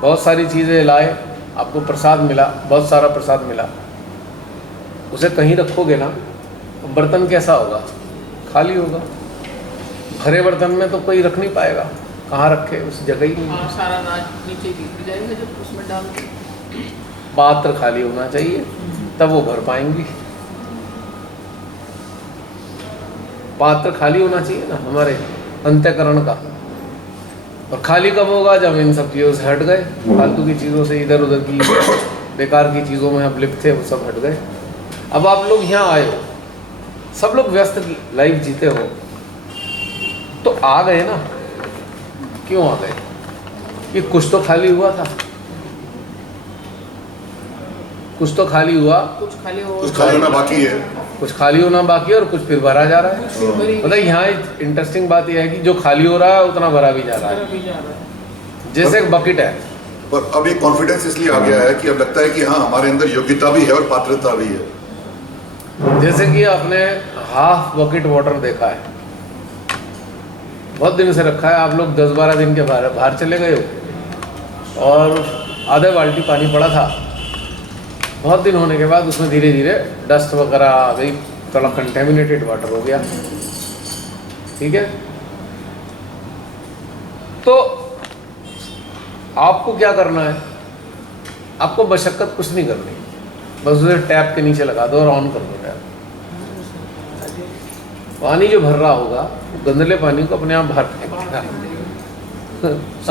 बहुत सारी चीज़ें लाए, आपको प्रसाद मिला, बहुत सारा प्रसाद मिला, उसे कहीं रखोगे ना तो बर्तन कैसा होगा? खाली होगा। भरे बर्तन में तो कोई रख नहीं पाएगा, कहाँ रखे? उस जगह ही नहीं। सारा अनाज नीचे गिर जाएगा जब उसमें डाल के। पात्र खाली होना चाहिए, तब वो भर पाएंगी। पात्र खाली होना चाहिए ना हमारे अंतःकरण का। और खाली कब होगा? जब इन सब चीज़ों से हट गए, फालतू की चीज़ों से, इधर उधर की बेकार की चीज़ों में हम लिप्त थे, वो सब हट गए। अब आप लोग यहाँ आए हो, सब लोग व्यस्त लाइफ जीते हो, तो आ गए ना। क्यों आ गए? कि कुछ तो खाली हुआ था, कुछ तो खाली हुआ, कुछ खाली हो, कुछ खाली होना बाकी है, कुछ खाली होना बाकी है और कुछ फिर भरा जा रहा है। मतलब यहाँ इंटरेस्टिंग बात यह है कि जो खाली हो रहा है उतना भरा भी जा रहा है। जैसे एक बकेट है, पर अब एक कॉन्फिडेंस इसलिए आ गया है कि अब लगता है कि हाँ हमारे अंदर योग्यता भी है और पात्रता भी है। जैसे कि आपने हाफ बकेट वाटर देखा है, बहुत दिन से रखा है, आप लोग 10-12 दिन के बाहर चले गए हो और आधे बाल्टी पानी पड़ा था, बहुत दिन होने के बाद उसमें धीरे धीरे डस्ट वगैरह आ गई, थोड़ा कंटेमिनेटेड वाटर हो गया, ठीक है। तो आपको क्या करना है, आपको मशक्कत कुछ नहीं करनी, बस उसे टैप के नीचे लगा दो और ऑन कर दो टैप। पानी जो भर रहा होगा गंदले पानी को अपने आप बाहर फेंकेगा।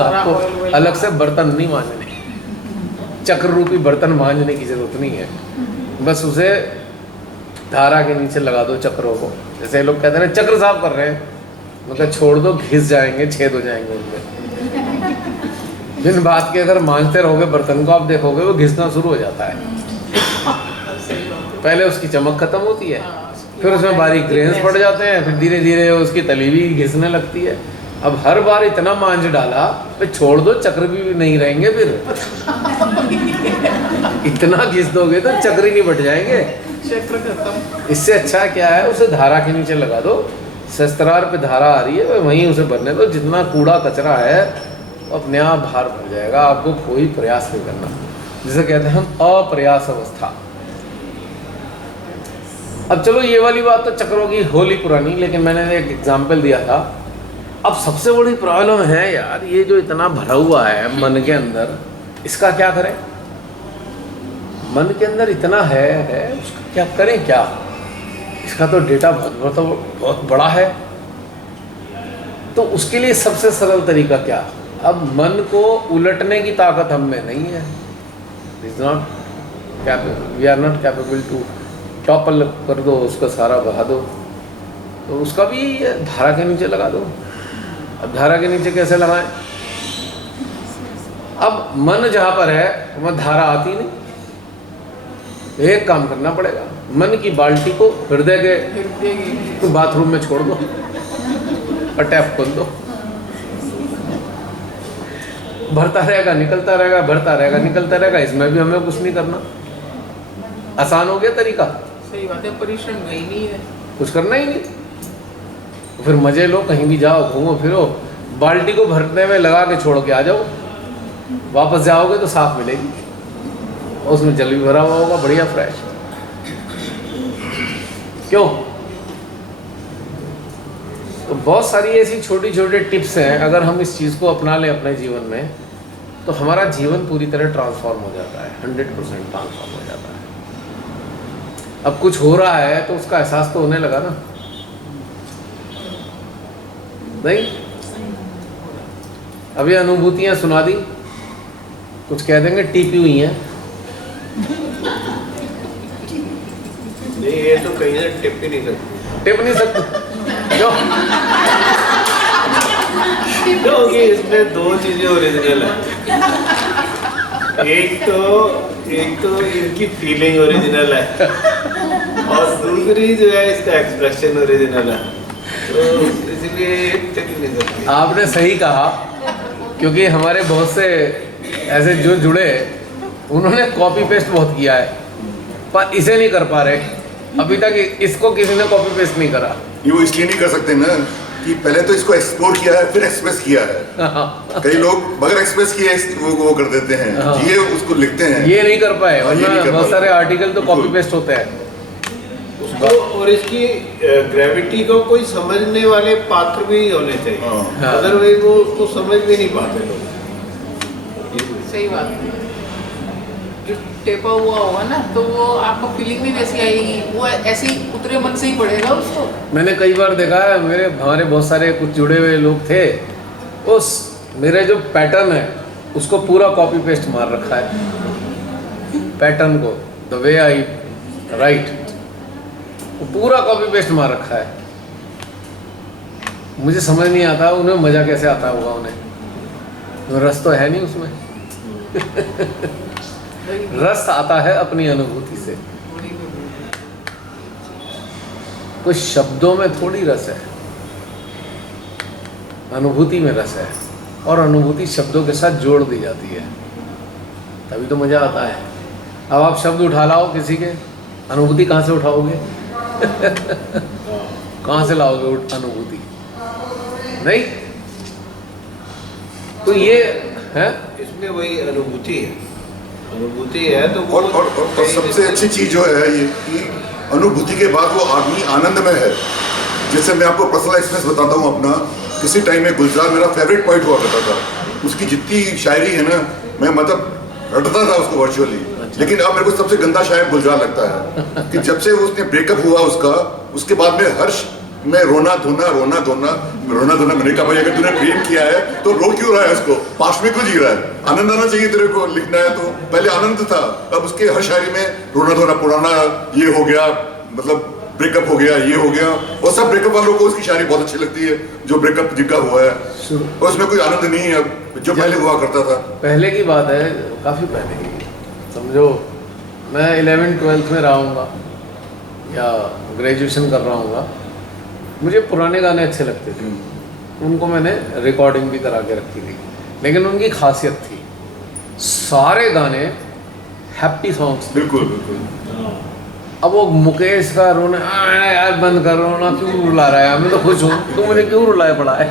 आपको अलग से बर्तन नहीं मांजने, चक्र रूपी बर्तन मांजने की जरूरत नहीं है, बस उसे धारा के नीचे लगा दो चक्रों को। जैसे लोग कहते हैं ना चक्र साफ कर रहे हैं, मतलब छोड़ दो, घिस जाएंगे, छेद हो जाएंगे उनमें। बिन बात के अगर मांजते रहोगे बर्तन को, आप देखोगे वो घिसना शुरू हो जाता है। पहले उसकी चमक खत्म होती है, फिर उसमें बारीक ग्रेन्स पड़ जाते हैं, फिर धीरे धीरे उसकी तली भी घिसने लगती है। अब हर बार इतना मांझ डाला, फिर छोड़ दो, चक्र भी नहीं रहेंगे, फिर इतना घिस दोगे तो चक्र ही नहीं बट जाएंगे, चक्र खत्म। इससे अच्छा क्या है, उसे धारा के नीचे लगा दो, शस्त्रार पे धारा आ रही है वहीं उसे भरने दो, जितना कूड़ा कचरा है अपने आप बाहर भर जाएगा, आपको कोई प्रयास नहीं करना। जिसे कहते हैं हम अप्रयास अवस्था। अब चलो ये वाली बात तो चक्रों की होली पुरानी, लेकिन मैंने एक एग्जाम्पल दिया था। अब सबसे बड़ी प्रॉब्लम है यार, ये जो इतना भरा हुआ है मन के अंदर, इसका क्या करें? मन के अंदर इतना है उसका क्या करें? क्या इसका तो डेटा बहुत बड़ा है, तो उसके लिए सबसे सरल तरीका क्या? अब मन को उलटने की ताकत हम में नहीं है, we are not capable to topple कर दो, उसका सारा बहा दो, तो उसका भी धारा के नीचे लगा दो। अब धारा के नीचे कैसे लगाएं? अब मन जहाँ पर है वहाँ धारा आती नहीं, एक काम करना पड़ेगा, मन की बाल्टी को हृदय के बाथरूम में छोड़ दो और टैप खोल दो, भरता रहेगा निकलता रहेगा, भरता रहेगा निकलता रहेगा, इसमें भी हमें कुछ नहीं करना। आसान हो गया तरीका। सही बात है, परिश्रम ही नहीं है, कुछ करना ही नहीं, फिर मजे लो, कहीं भी जाओ, घूमो फिरो, बाल्टी को भरने में लगा के छोड़ के आ जाओ, वापस जाओगे तो साफ मिलेगी, उसमें जल भी भरा हुआ होगा, बढ़िया फ्रेश। क्यों? तो बहुत सारी ऐसी छोटी छोटी टिप्स हैं, अगर हम इस चीज़ को अपना लें अपने जीवन में, तो हमारा जीवन पूरी तरह ट्रांसफॉर्म हो जाता है, 100% ट्रांसफॉर्म हो जाता है। अब कुछ हो रहा है तो उसका एहसास तो होने लगा ना, नहीं? अभी अनुभूतियां सुना दी, कुछ कह देंगे टीपी हुई हैं, नहीं ये तो कहीं से टिप ही नहीं सकती, टिप नहीं सकते क्यों? क्योंकि इसमें दो चीजें ओरिजिनल है, एक तो इनकी फीलिंग ओरिजिनल है और दूसरी जो है इसका एक्सप्रेशन ओरिजिनल है, तो इसलिए टिक नहीं सकती। आपने सही कहा, क्योंकि हमारे बहुत से ऐसे जो जुड़े उन्होंने कॉपी पेस्ट बहुत किया है, पर इसे नहीं कर पा रहे अभी तक, इसको किसी ने कॉपी पेस्ट नहीं करा। ये वो इसलिए नहीं कर सकते ना कि पहले तो इसको एक्सप्लोर किया है फिर एक्सप्रेस किया है। कई लोग बगैर एक्सप्रेस किए वो कर देते हैं, ये उसको लिखते हैं, ये नहीं कर पाए, हाँ, ये नहीं कर बहुत पाए। सारे आर्टिकल तो कॉपी पेस्ट होते हैं उसको, और इसकी ग्रेविटी को कोई समझने वाले पात्र भी होने चाहिए, हाँ। अदरवाइज वो उसको समझ भी नहीं पाते लोग। सही बात है। जो टेपा हुआ होगा ना तो वो आपको फीलिंग भी वैसी आएगी, वो ऐसे ही उतरे मन से ही पड़ेगा उसको। मैंने कई बार देखा है, हमारे बहुत सारे कुछ जुड़े हुए लोग थे, उस मेरे जो पैटर्न है उसको पूरा कॉपी पेस्ट मार रखा है, पैटर्न को, द वे आई राइट, पूरा कॉपी पेस्ट मार रखा है। मुझे समझ नहीं आता उन्हें मज़ा कैसे आता होगा, उन्हें रस तो है नहीं उसमें। रस आता है अपनी अनुभूति से, कुछ शब्दों में थोड़ी रस है, अनुभूति में रस है, और अनुभूति शब्दों के साथ जोड़ दी जाती है। तभी तो मज़ा आता है। अब आप शब्द उठा लाओ किसी के, अनुभूति कहाँ से उठाओगे? कहाँ से लाओगे अनुभूति? नहीं। तो ये है, इसमें वही अनुभूति है, अनुभूति है तो वो और सबसे अच्छी चीज जो है ये कि अनुभूति के बाद वो आदमी आनंद में है। जैसे मैं आपको पर्सनल एक्सपीरियंस बताता हूँ अपना, किसी टाइम में गुलजार मेरा फेवरेट पॉइंट हुआ करता था। उसकी जितनी शायरी है ना, मैं मतलब रटता था उसको वर्चुअली। लेकिन अब मेरे को सबसे गंदा शायर गुलजार लगता है कि जब से उसने ब्रेकअप हुआ उसका, उसके बाद में हर्ष मैं रोना धोना। मैंने कहा भाई अगर तूने प्रेम किया है तो रो क्यों रहा है उसको, पास में क्यों जी रहा है? आनंद आना चाहिए तेरे को, लिखना है तो। पहले आनंद था, अब उसके हर शायरी में रोना धोना, पुराना ये हो गया, मतलब ब्रेकअप हो गया, ये हो गया। और सब ब्रेकअप वालों को उसकी शायरी बहुत अच्छी लगती है, जो ब्रेकअप जिनका हुआ है। और उसमें कोई आनंद नहीं है अब जो पहले हुआ करता था। पहले की बात है, काफ़ी पहले की। समझो मैं 11th-12th में रहा हूँगा या ग्रेजुएशन कर रहा हूँगा, मुझे पुराने गाने अच्छे लगते थे। उनको मैंने रिकॉर्डिंग भी करा के रखी थी। लेकिन उनकी खासियत थी, सारे गाने हैप्पी सॉन्ग्स। बिल्कुल बिल्कुल। अब वो मुकेश का रोना, यार बंद कर रोना, क्यों रुला रहा है, मैं तो खुश हूँ, तू मुझे क्यों रुलाए पड़ा है?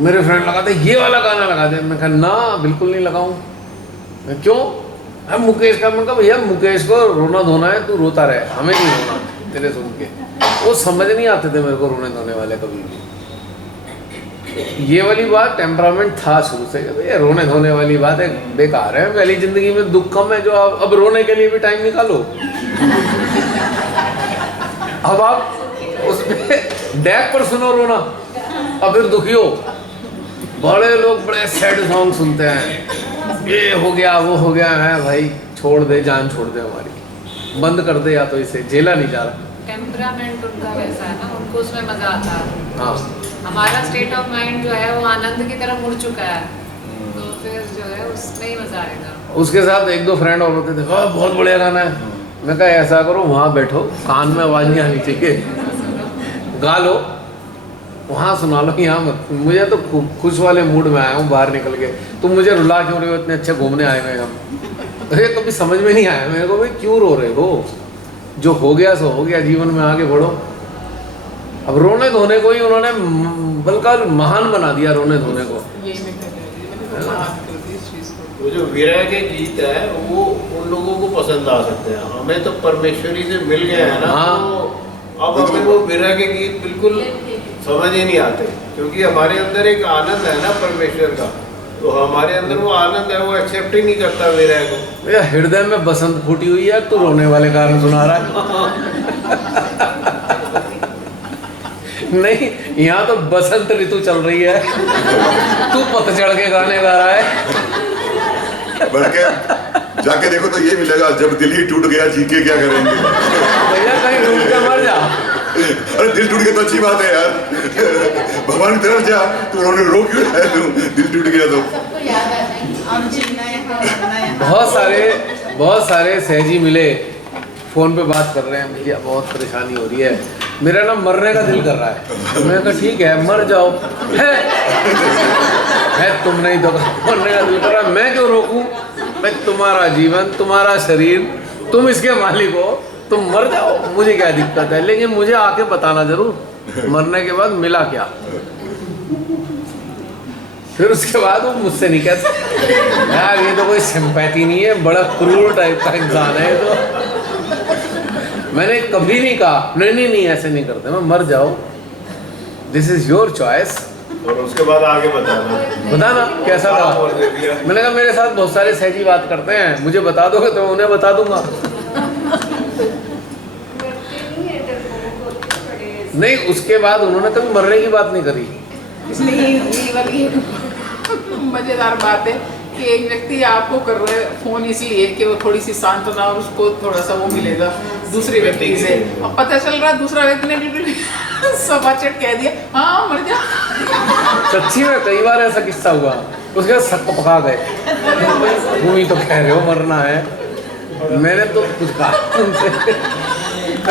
मेरे फ्रेंड लगाते ये वाला गाना लगा दे। मैं कहा ना, बिल्कुल नहीं लगाऊं। क्यों? अब मुकेश का। मैं कहा भैया मुकेश को रोना धोना है, तू रोता रहे, हमें नहीं रोना तेरे सुन के। वो समझ नहीं आते थे मेरे को रोने धोने वाले कभी भी। ये वाली बात टेम्परामेंट था शुरू से, ये रोने धोने वाली बात है, बेकार है। पहली जिंदगी में दुख कम है, जो अब रोने के लिए भी टाइम निकालो। अब आप उसमें डैक पर सुनो रोना, अब फिर दुखी हो। बड़े लोग बड़े सैड सॉन्ग सुनते हैं, ये हो गया वो हो गया है। भाई छोड़ दे, जान छोड़ दे हमारी, बंद कर दे, या तो इसे झेला नहीं जा रहा। टेम्परामेंट उनका वैसा है ना, उनको उसमें मजा आता है। हाँ, हमारा स्टेट ऑफ माइंड जो है वो आनंद की तरफ मुड़ चुका है, तो फिर जो है उसमें ही मजा आएगा। उसके साथ एक दो फ्रेंड और होते थे, हाँ बहुत बढ़िया गाना है। मैं कहा ऐसा करो, वहाँ बैठो, कान में आवाज़ नहीं आनी चाहिए, गा लो, वहाँ सुना लो, यहाँ मत। मुझे तो खुश वाले मूड में आया हूँ बाहर निकल के, तुम मुझे रुला क्यों रहे हो? इतने अच्छे घूमने आए हुए हम। अरे कभी समझ में नहीं आया मेरे को, भाई क्यों रो रहे हो? जो हो गया सो हो गया, जीवन में आगे बढ़ो। अब रोने धोने को ही उन्होंने बल्कि महान बना दिया, रोने धोने को। वो जो विरह के गीत है वो उन लोगों को पसंद आ सकते हैं, हमें तो परमेश्वरी से मिल गए हैं ना। हाँ। तो अब हमें वो विरह के गीत बिल्कुल समझ ही नहीं आते, क्योंकि हमारे अंदर एक आनंद है ना परमेश्वर का, तो हमारे अंदर वो आनंद है, वो एक्सेप्ट ही नहीं करता विरह को। या हृदय में बसंत फूटी हुई है, तू रोने वाले कारण सुना रहा है। नहीं, यहाँ तो बसंत ऋतु चल रही है, तू पतझड़ के गाने गा रहा है। बल्कि जाके देखो तो ये मिलेगा, जब दिल ही टूट गया जी के क्या करेंगे। भैया कहीं डूब के मर जा। अरे दिल टूट गया तो अच्छी बात है यार, भगवान की तरफ जा, तू रो क्यों है? तू दिल टूट गया तो। बहुत सारे सहजी मिले, फोन पे बात कर रहे हैं, भैया बहुत परेशानी हो रही है, मेरा ना मरने का दिल कर रहा है। मैंने कहा ठीक है मर जाओ। है तुम नहीं तो मरने का दिल कर रहा है, मैं क्यों रोकूं? मैं तुम्हारा जीवन, तुम्हारा शरीर, तुम इसके मालिक हो, तुम मर जाओ, मुझे क्या दिक्कत है। लेकिन मुझे आके बताना जरूर मरने के बाद मिला क्या। फिर उसके बाद वो मुझसे नहीं कहते यार ये तो कोई सिंपैथी नहीं है, बड़ा क्रूर टाइप का इंसान है तो। मैंने कभी नहीं कहा नहीं ऐसे नहीं करते, मैं मर जाओ, दिस इज योर चॉइस। और उसके बाद आगे बताना कैसा था। मैंने कहा मेरे साथ बहुत सारे सहजी बात करते हैं, मुझे बता दोगे तो उन्हें बता दूंगा। नहीं, उसके बाद उन्होंने कभी मरने की बात नहीं करी। इसलिए ये वाली मजेदार बात है कि एक व्यक्ति आपको कर रहा है फोन इसलिए कि वो थोड़ी सी सांत्वना और उसको थोड़ा सा वो मिलेगा दूसरे व्यक्ति से। अब पता चल रहा है दूसरा व्यक्ति ने बिल्कुल सपाचट कह दिया, हाँ मर जा। सच्ची में कई बार ऐसा किस्सा हुआ, उसके बाद सक पका गए, तुम ही तो कह रहे हो मरना है, मैंने तो कुछ कहा उनसे,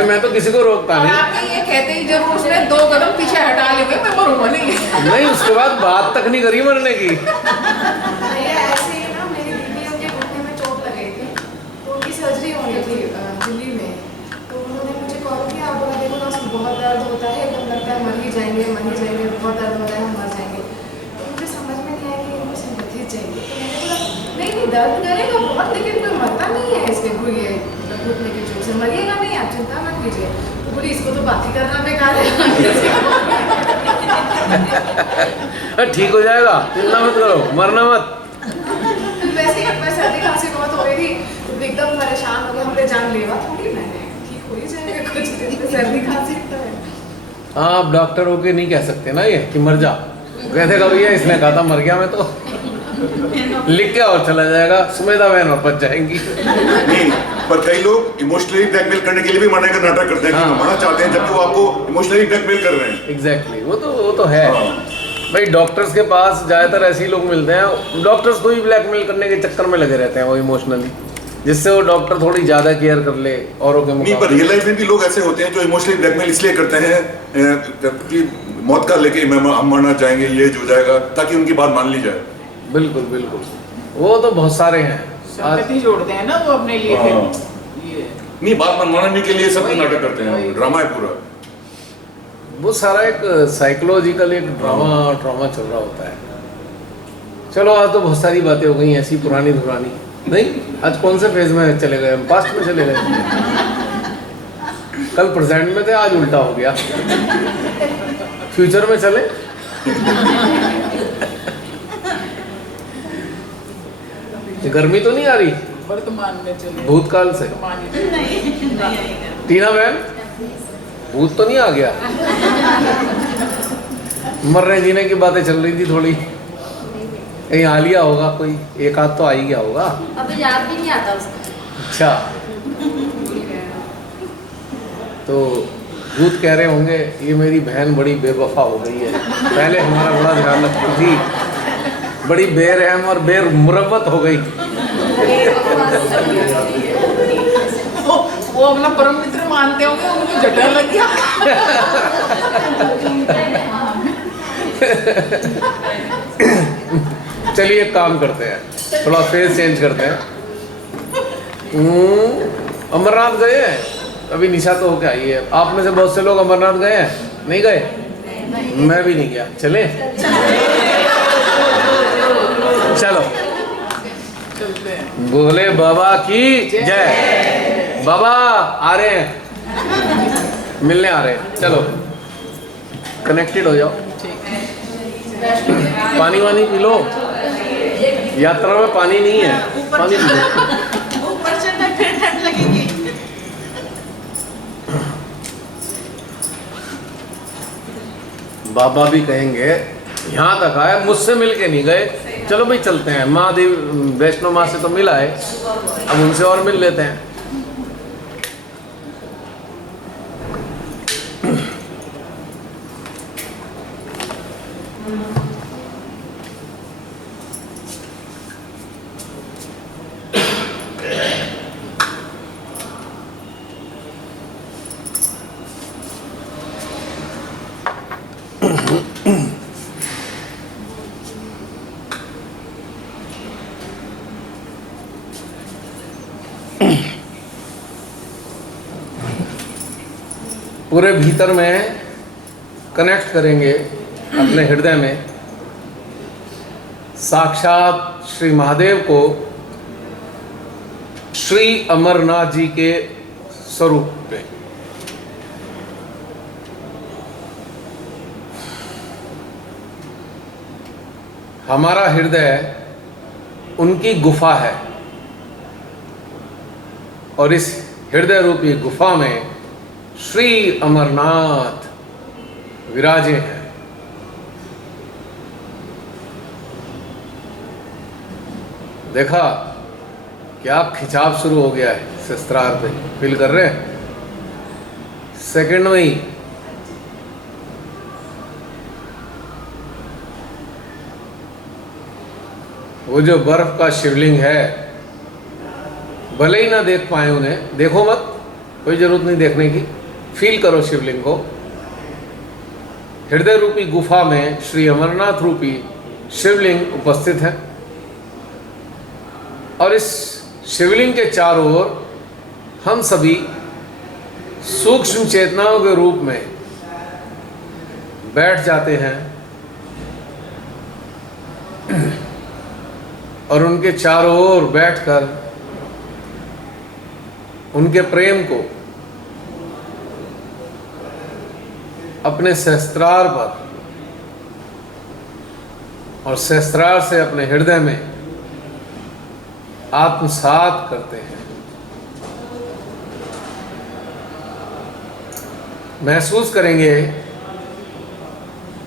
मैं तो किसी को रोकता नहीं। आप ये कहते ही जब उसने 2 कदम पीछे हटा लिए मैं मरूंगा नहीं। उसके बाद बात तक नहीं करी मरने की। ऐसे ही ना मेरी दीदी उनके घुटने में जाएंगे, बहुत दर्द हो रहा है, हम मर जाएंगे। तो मुझे समझ में नहीं आया कि इनको सिंपैथी चाहिए। तो मैंने बोला नहीं दर्द करेगा बहुत, लेकिन कोई मरता नहीं है इसके ये घुटने के चोट से, मरिएगा नहीं, आप चिंता मत कीजिए। तो बोली इसको तो बात ही करना बेकार है। ठीक हो जाएगा, चिंता मत करो, मरना मत। वैसे ही सर्दी खांसी बहुत हो रही थी, तो एकदम परेशान हो गए, हमने जान लेवा थोड़ी, मैंने ठीक हो ही जाएगा कुछ दिन में, सर्दी खांसी तो है। हाँ, आप डॉक्टर होके नहीं कह सकते ना ये कि मर जा। कहते कभी है इसने कहा था मर गया मैं तो लिख के और चला जाएगा, सुमेधा बहन और बच जाएंगी। नहीं, पर कई लोग इमोशनली ब्लैकमेल करने के लिए भी मरने का नाटक करते हैं कि हाँ। मरना चाहते हैं, जबकि वो आपको इमोशनली ब्लैकमेल कर रहे हैं। एग्जैक्टली, वो तो है। हाँ। भाई डॉक्टर्स के पास ज़्यादातर ऐसे ही लोग मिलते हैं, डॉक्टर्स को ही ब्लैकमेल करने के चक्कर में लगे रहते हैं वो इमोशनली, जिससे वो डॉक्टर थोड़ी ज़्यादा केयर कर ले औरों के नहीं, पर मुकाबले। रियल लाइफ में भी लोग ऐसे होते हैं जो इमोशनली ब्लैकमेल इसलिए करते हैं कि मौत का लेके हम मरना चाहेंगे, ये हो जाएगा, ताकि उनकी बात मान ली जाए। बिल्कुल बिल्कुल, वो तो बहुत सारे हैं। संपत्ति जोड़ते हैं ना वो अपने लिए, हाँ। फिर ये नहीं, बात मनवाने के लिए सब नाटक करते हैं, वही। ड्रामा है पूरा। वो सारा एक साइकोलॉजिकल एक ड्रामा चल रहा होता है। चलो, आज तो बहुत सारी बातें हो गई ऐसी पुरानी धुरानी। नहीं, आज कौन से फेज में चले गए हम? पास्ट में चले गए। कल प्रेजेंट में थे, आज उल्टा हो गया। फ्यूचर में चले। गर्मी तो नहीं आ रही वर्तमान में चले, भूतकाल से? टीना बहन, भूत तो नहीं आ गया? मरने जीने की बातें चल रही थी थोड़ी, कहीं आ लिया होगा कोई, एक आध तो आ ही गया होगा। अभी याद भी नहीं आता उसको। अच्छा, तो भूत कह रहे होंगे ये मेरी बहन बड़ी बेवफा हो गई है, पहले हमारा बड़ा ध्यान रखती थी, बड़ी बेरहम और बेमुरव्वत हो गई। वो अपना परम मित्र मानते होंगे, उनको झटका लग गया। चलिए एक काम करते हैं, थोड़ा फेस चेंज करते हैं। अमरनाथ गए हैं? अभी निशा तो होके आई है। आप में से बहुत से लोग अमरनाथ गए हैं? नहीं गए? मैं भी नहीं गया। चले? चलो, चलते हैं। बोले बाबा की जय। बाबा आ रहे हैं, मिलने आ रहे हैं। चलो, कनेक्टेड हो जाओ। पानी वानी पी लो, यात्रा में पानी नहीं है, पानी पी लो। ऊपर चढ़ना फिर ठंड लगेगी। बाबा भी कहेंगे यहाँ तक आए, मुझसे मिल के नहीं गए, चलो भाई चलते हैं। माँ देवी वैष्णो माँ से तो मिला है, अब उनसे और मिल लेते हैं। पूरे भीतर में कनेक्ट करेंगे अपने हृदय में साक्षात श्री महादेव को, श्री अमरनाथ जी के स्वरूप में। हमारा हृदय उनकी गुफा है और इस हृदय रूपी गुफा में श्री अमरनाथ विराजे हैं। देखा क्या खिंचाव शुरू हो गया है शस्त्रार पे, फील कर रहे हैं? सेकंड में ही वो जो बर्फ का शिवलिंग है, भले ही ना देख पाए उन्हें, देखो मत, कोई जरूरत नहीं देखने की, फील करो शिवलिंग को। हृदय रूपी गुफा में श्री अमरनाथ रूपी शिवलिंग उपस्थित है और इस शिवलिंग के चारों ओर हम सभी सूक्ष्म चेतनाओं के रूप में बैठ जाते हैं और उनके चारों ओर बैठकर उनके प्रेम को अपने सहस्त्रार पर और सहस्त्रार से अपने हृदय में आत्मसात करते हैं। महसूस करेंगे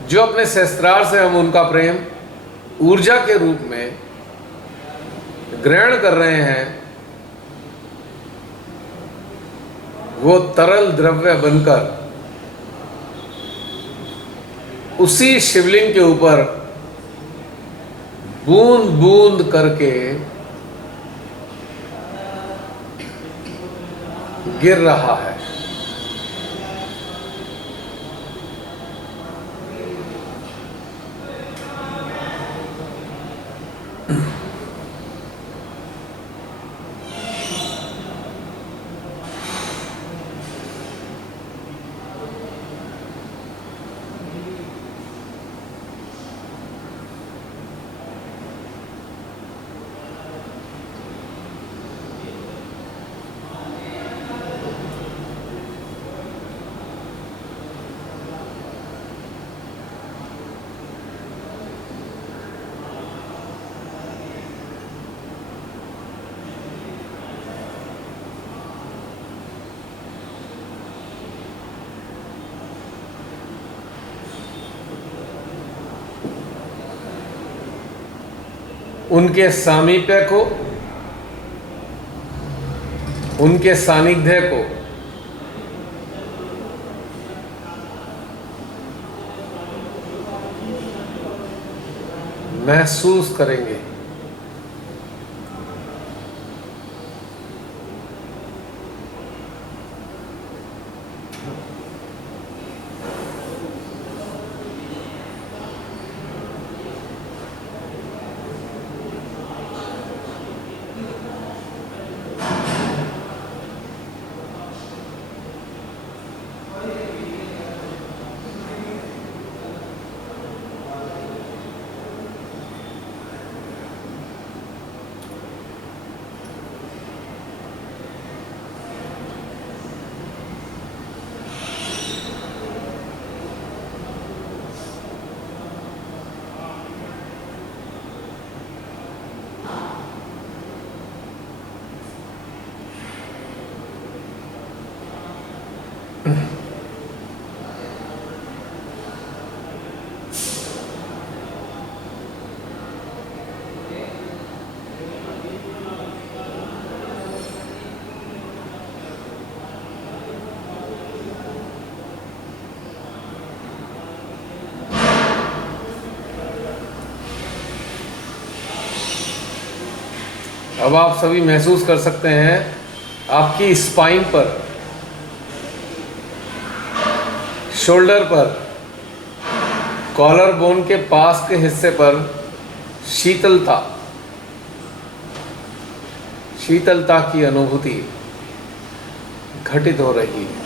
जो अपने सहस्त्रार से हम उनका प्रेम ऊर्जा के रूप में ग्रहण कर रहे हैं, वो तरल द्रव्य बनकर उसी शिवलिंग के ऊपर बूंद बूंद करके गिर रहा है। उनके सामीप्य को, उनके सानिध्य को महसूस करेंगे। अब आप सभी महसूस कर सकते हैं आपकी स्पाइन पर, शोल्डर पर, कॉलर बोन के पास के हिस्से पर शीतलता की अनुभूति घटित हो रही है।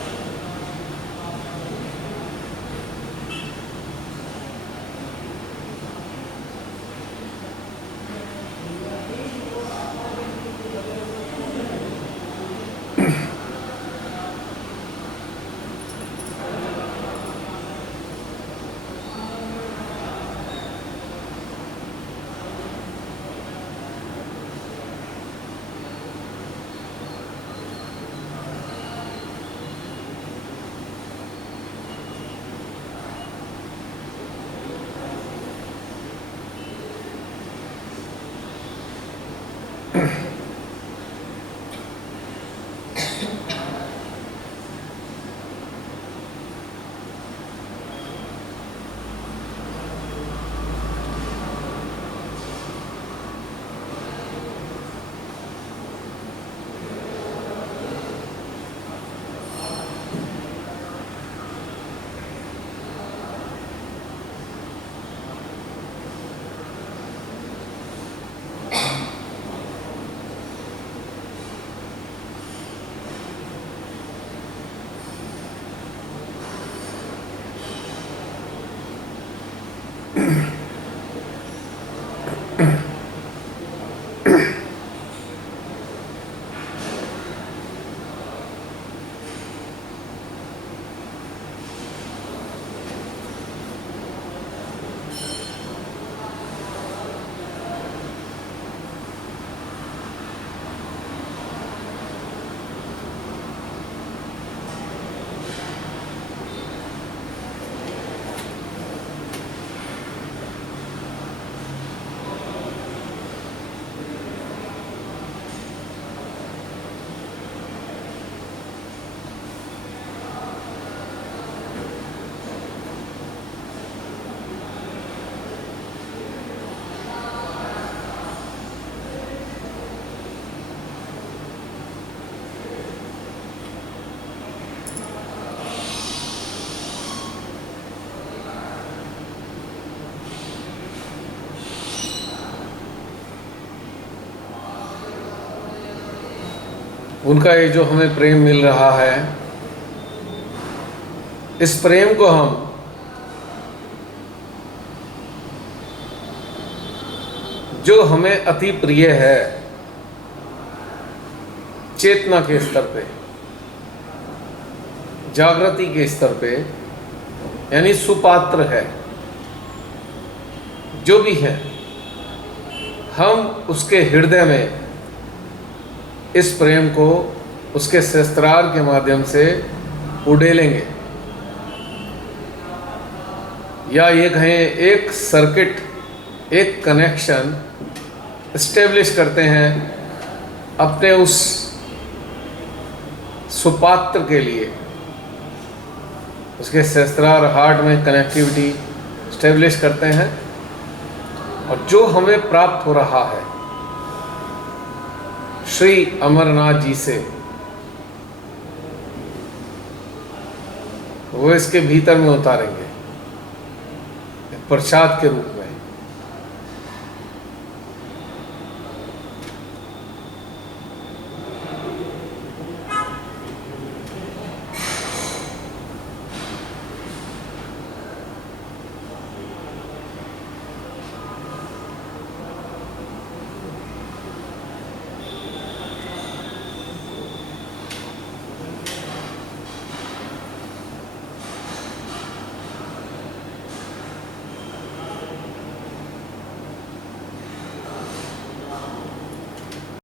उनका ये जो हमें प्रेम मिल रहा है, इस प्रेम को हम जो हमें अति प्रिय है चेतना के स्तर पे, जागृति के स्तर पे, यानी सुपात्र है, जो भी है, हम उसके हृदय में इस प्रेम को उसके शस्त्रार के माध्यम से उड़ेलेंगे, या ये कहें एक सर्किट, एक कनेक्शन एस्टेब्लिश करते हैं अपने उस सुपात्र के लिए, उसके शस्त्रार हार्ट में कनेक्टिविटी एस्टेब्लिश करते हैं, और जो हमें प्राप्त हो रहा है श्री अमरनाथ जी से, वो इसके भीतर में उतारेंगे प्रसाद के रूप में।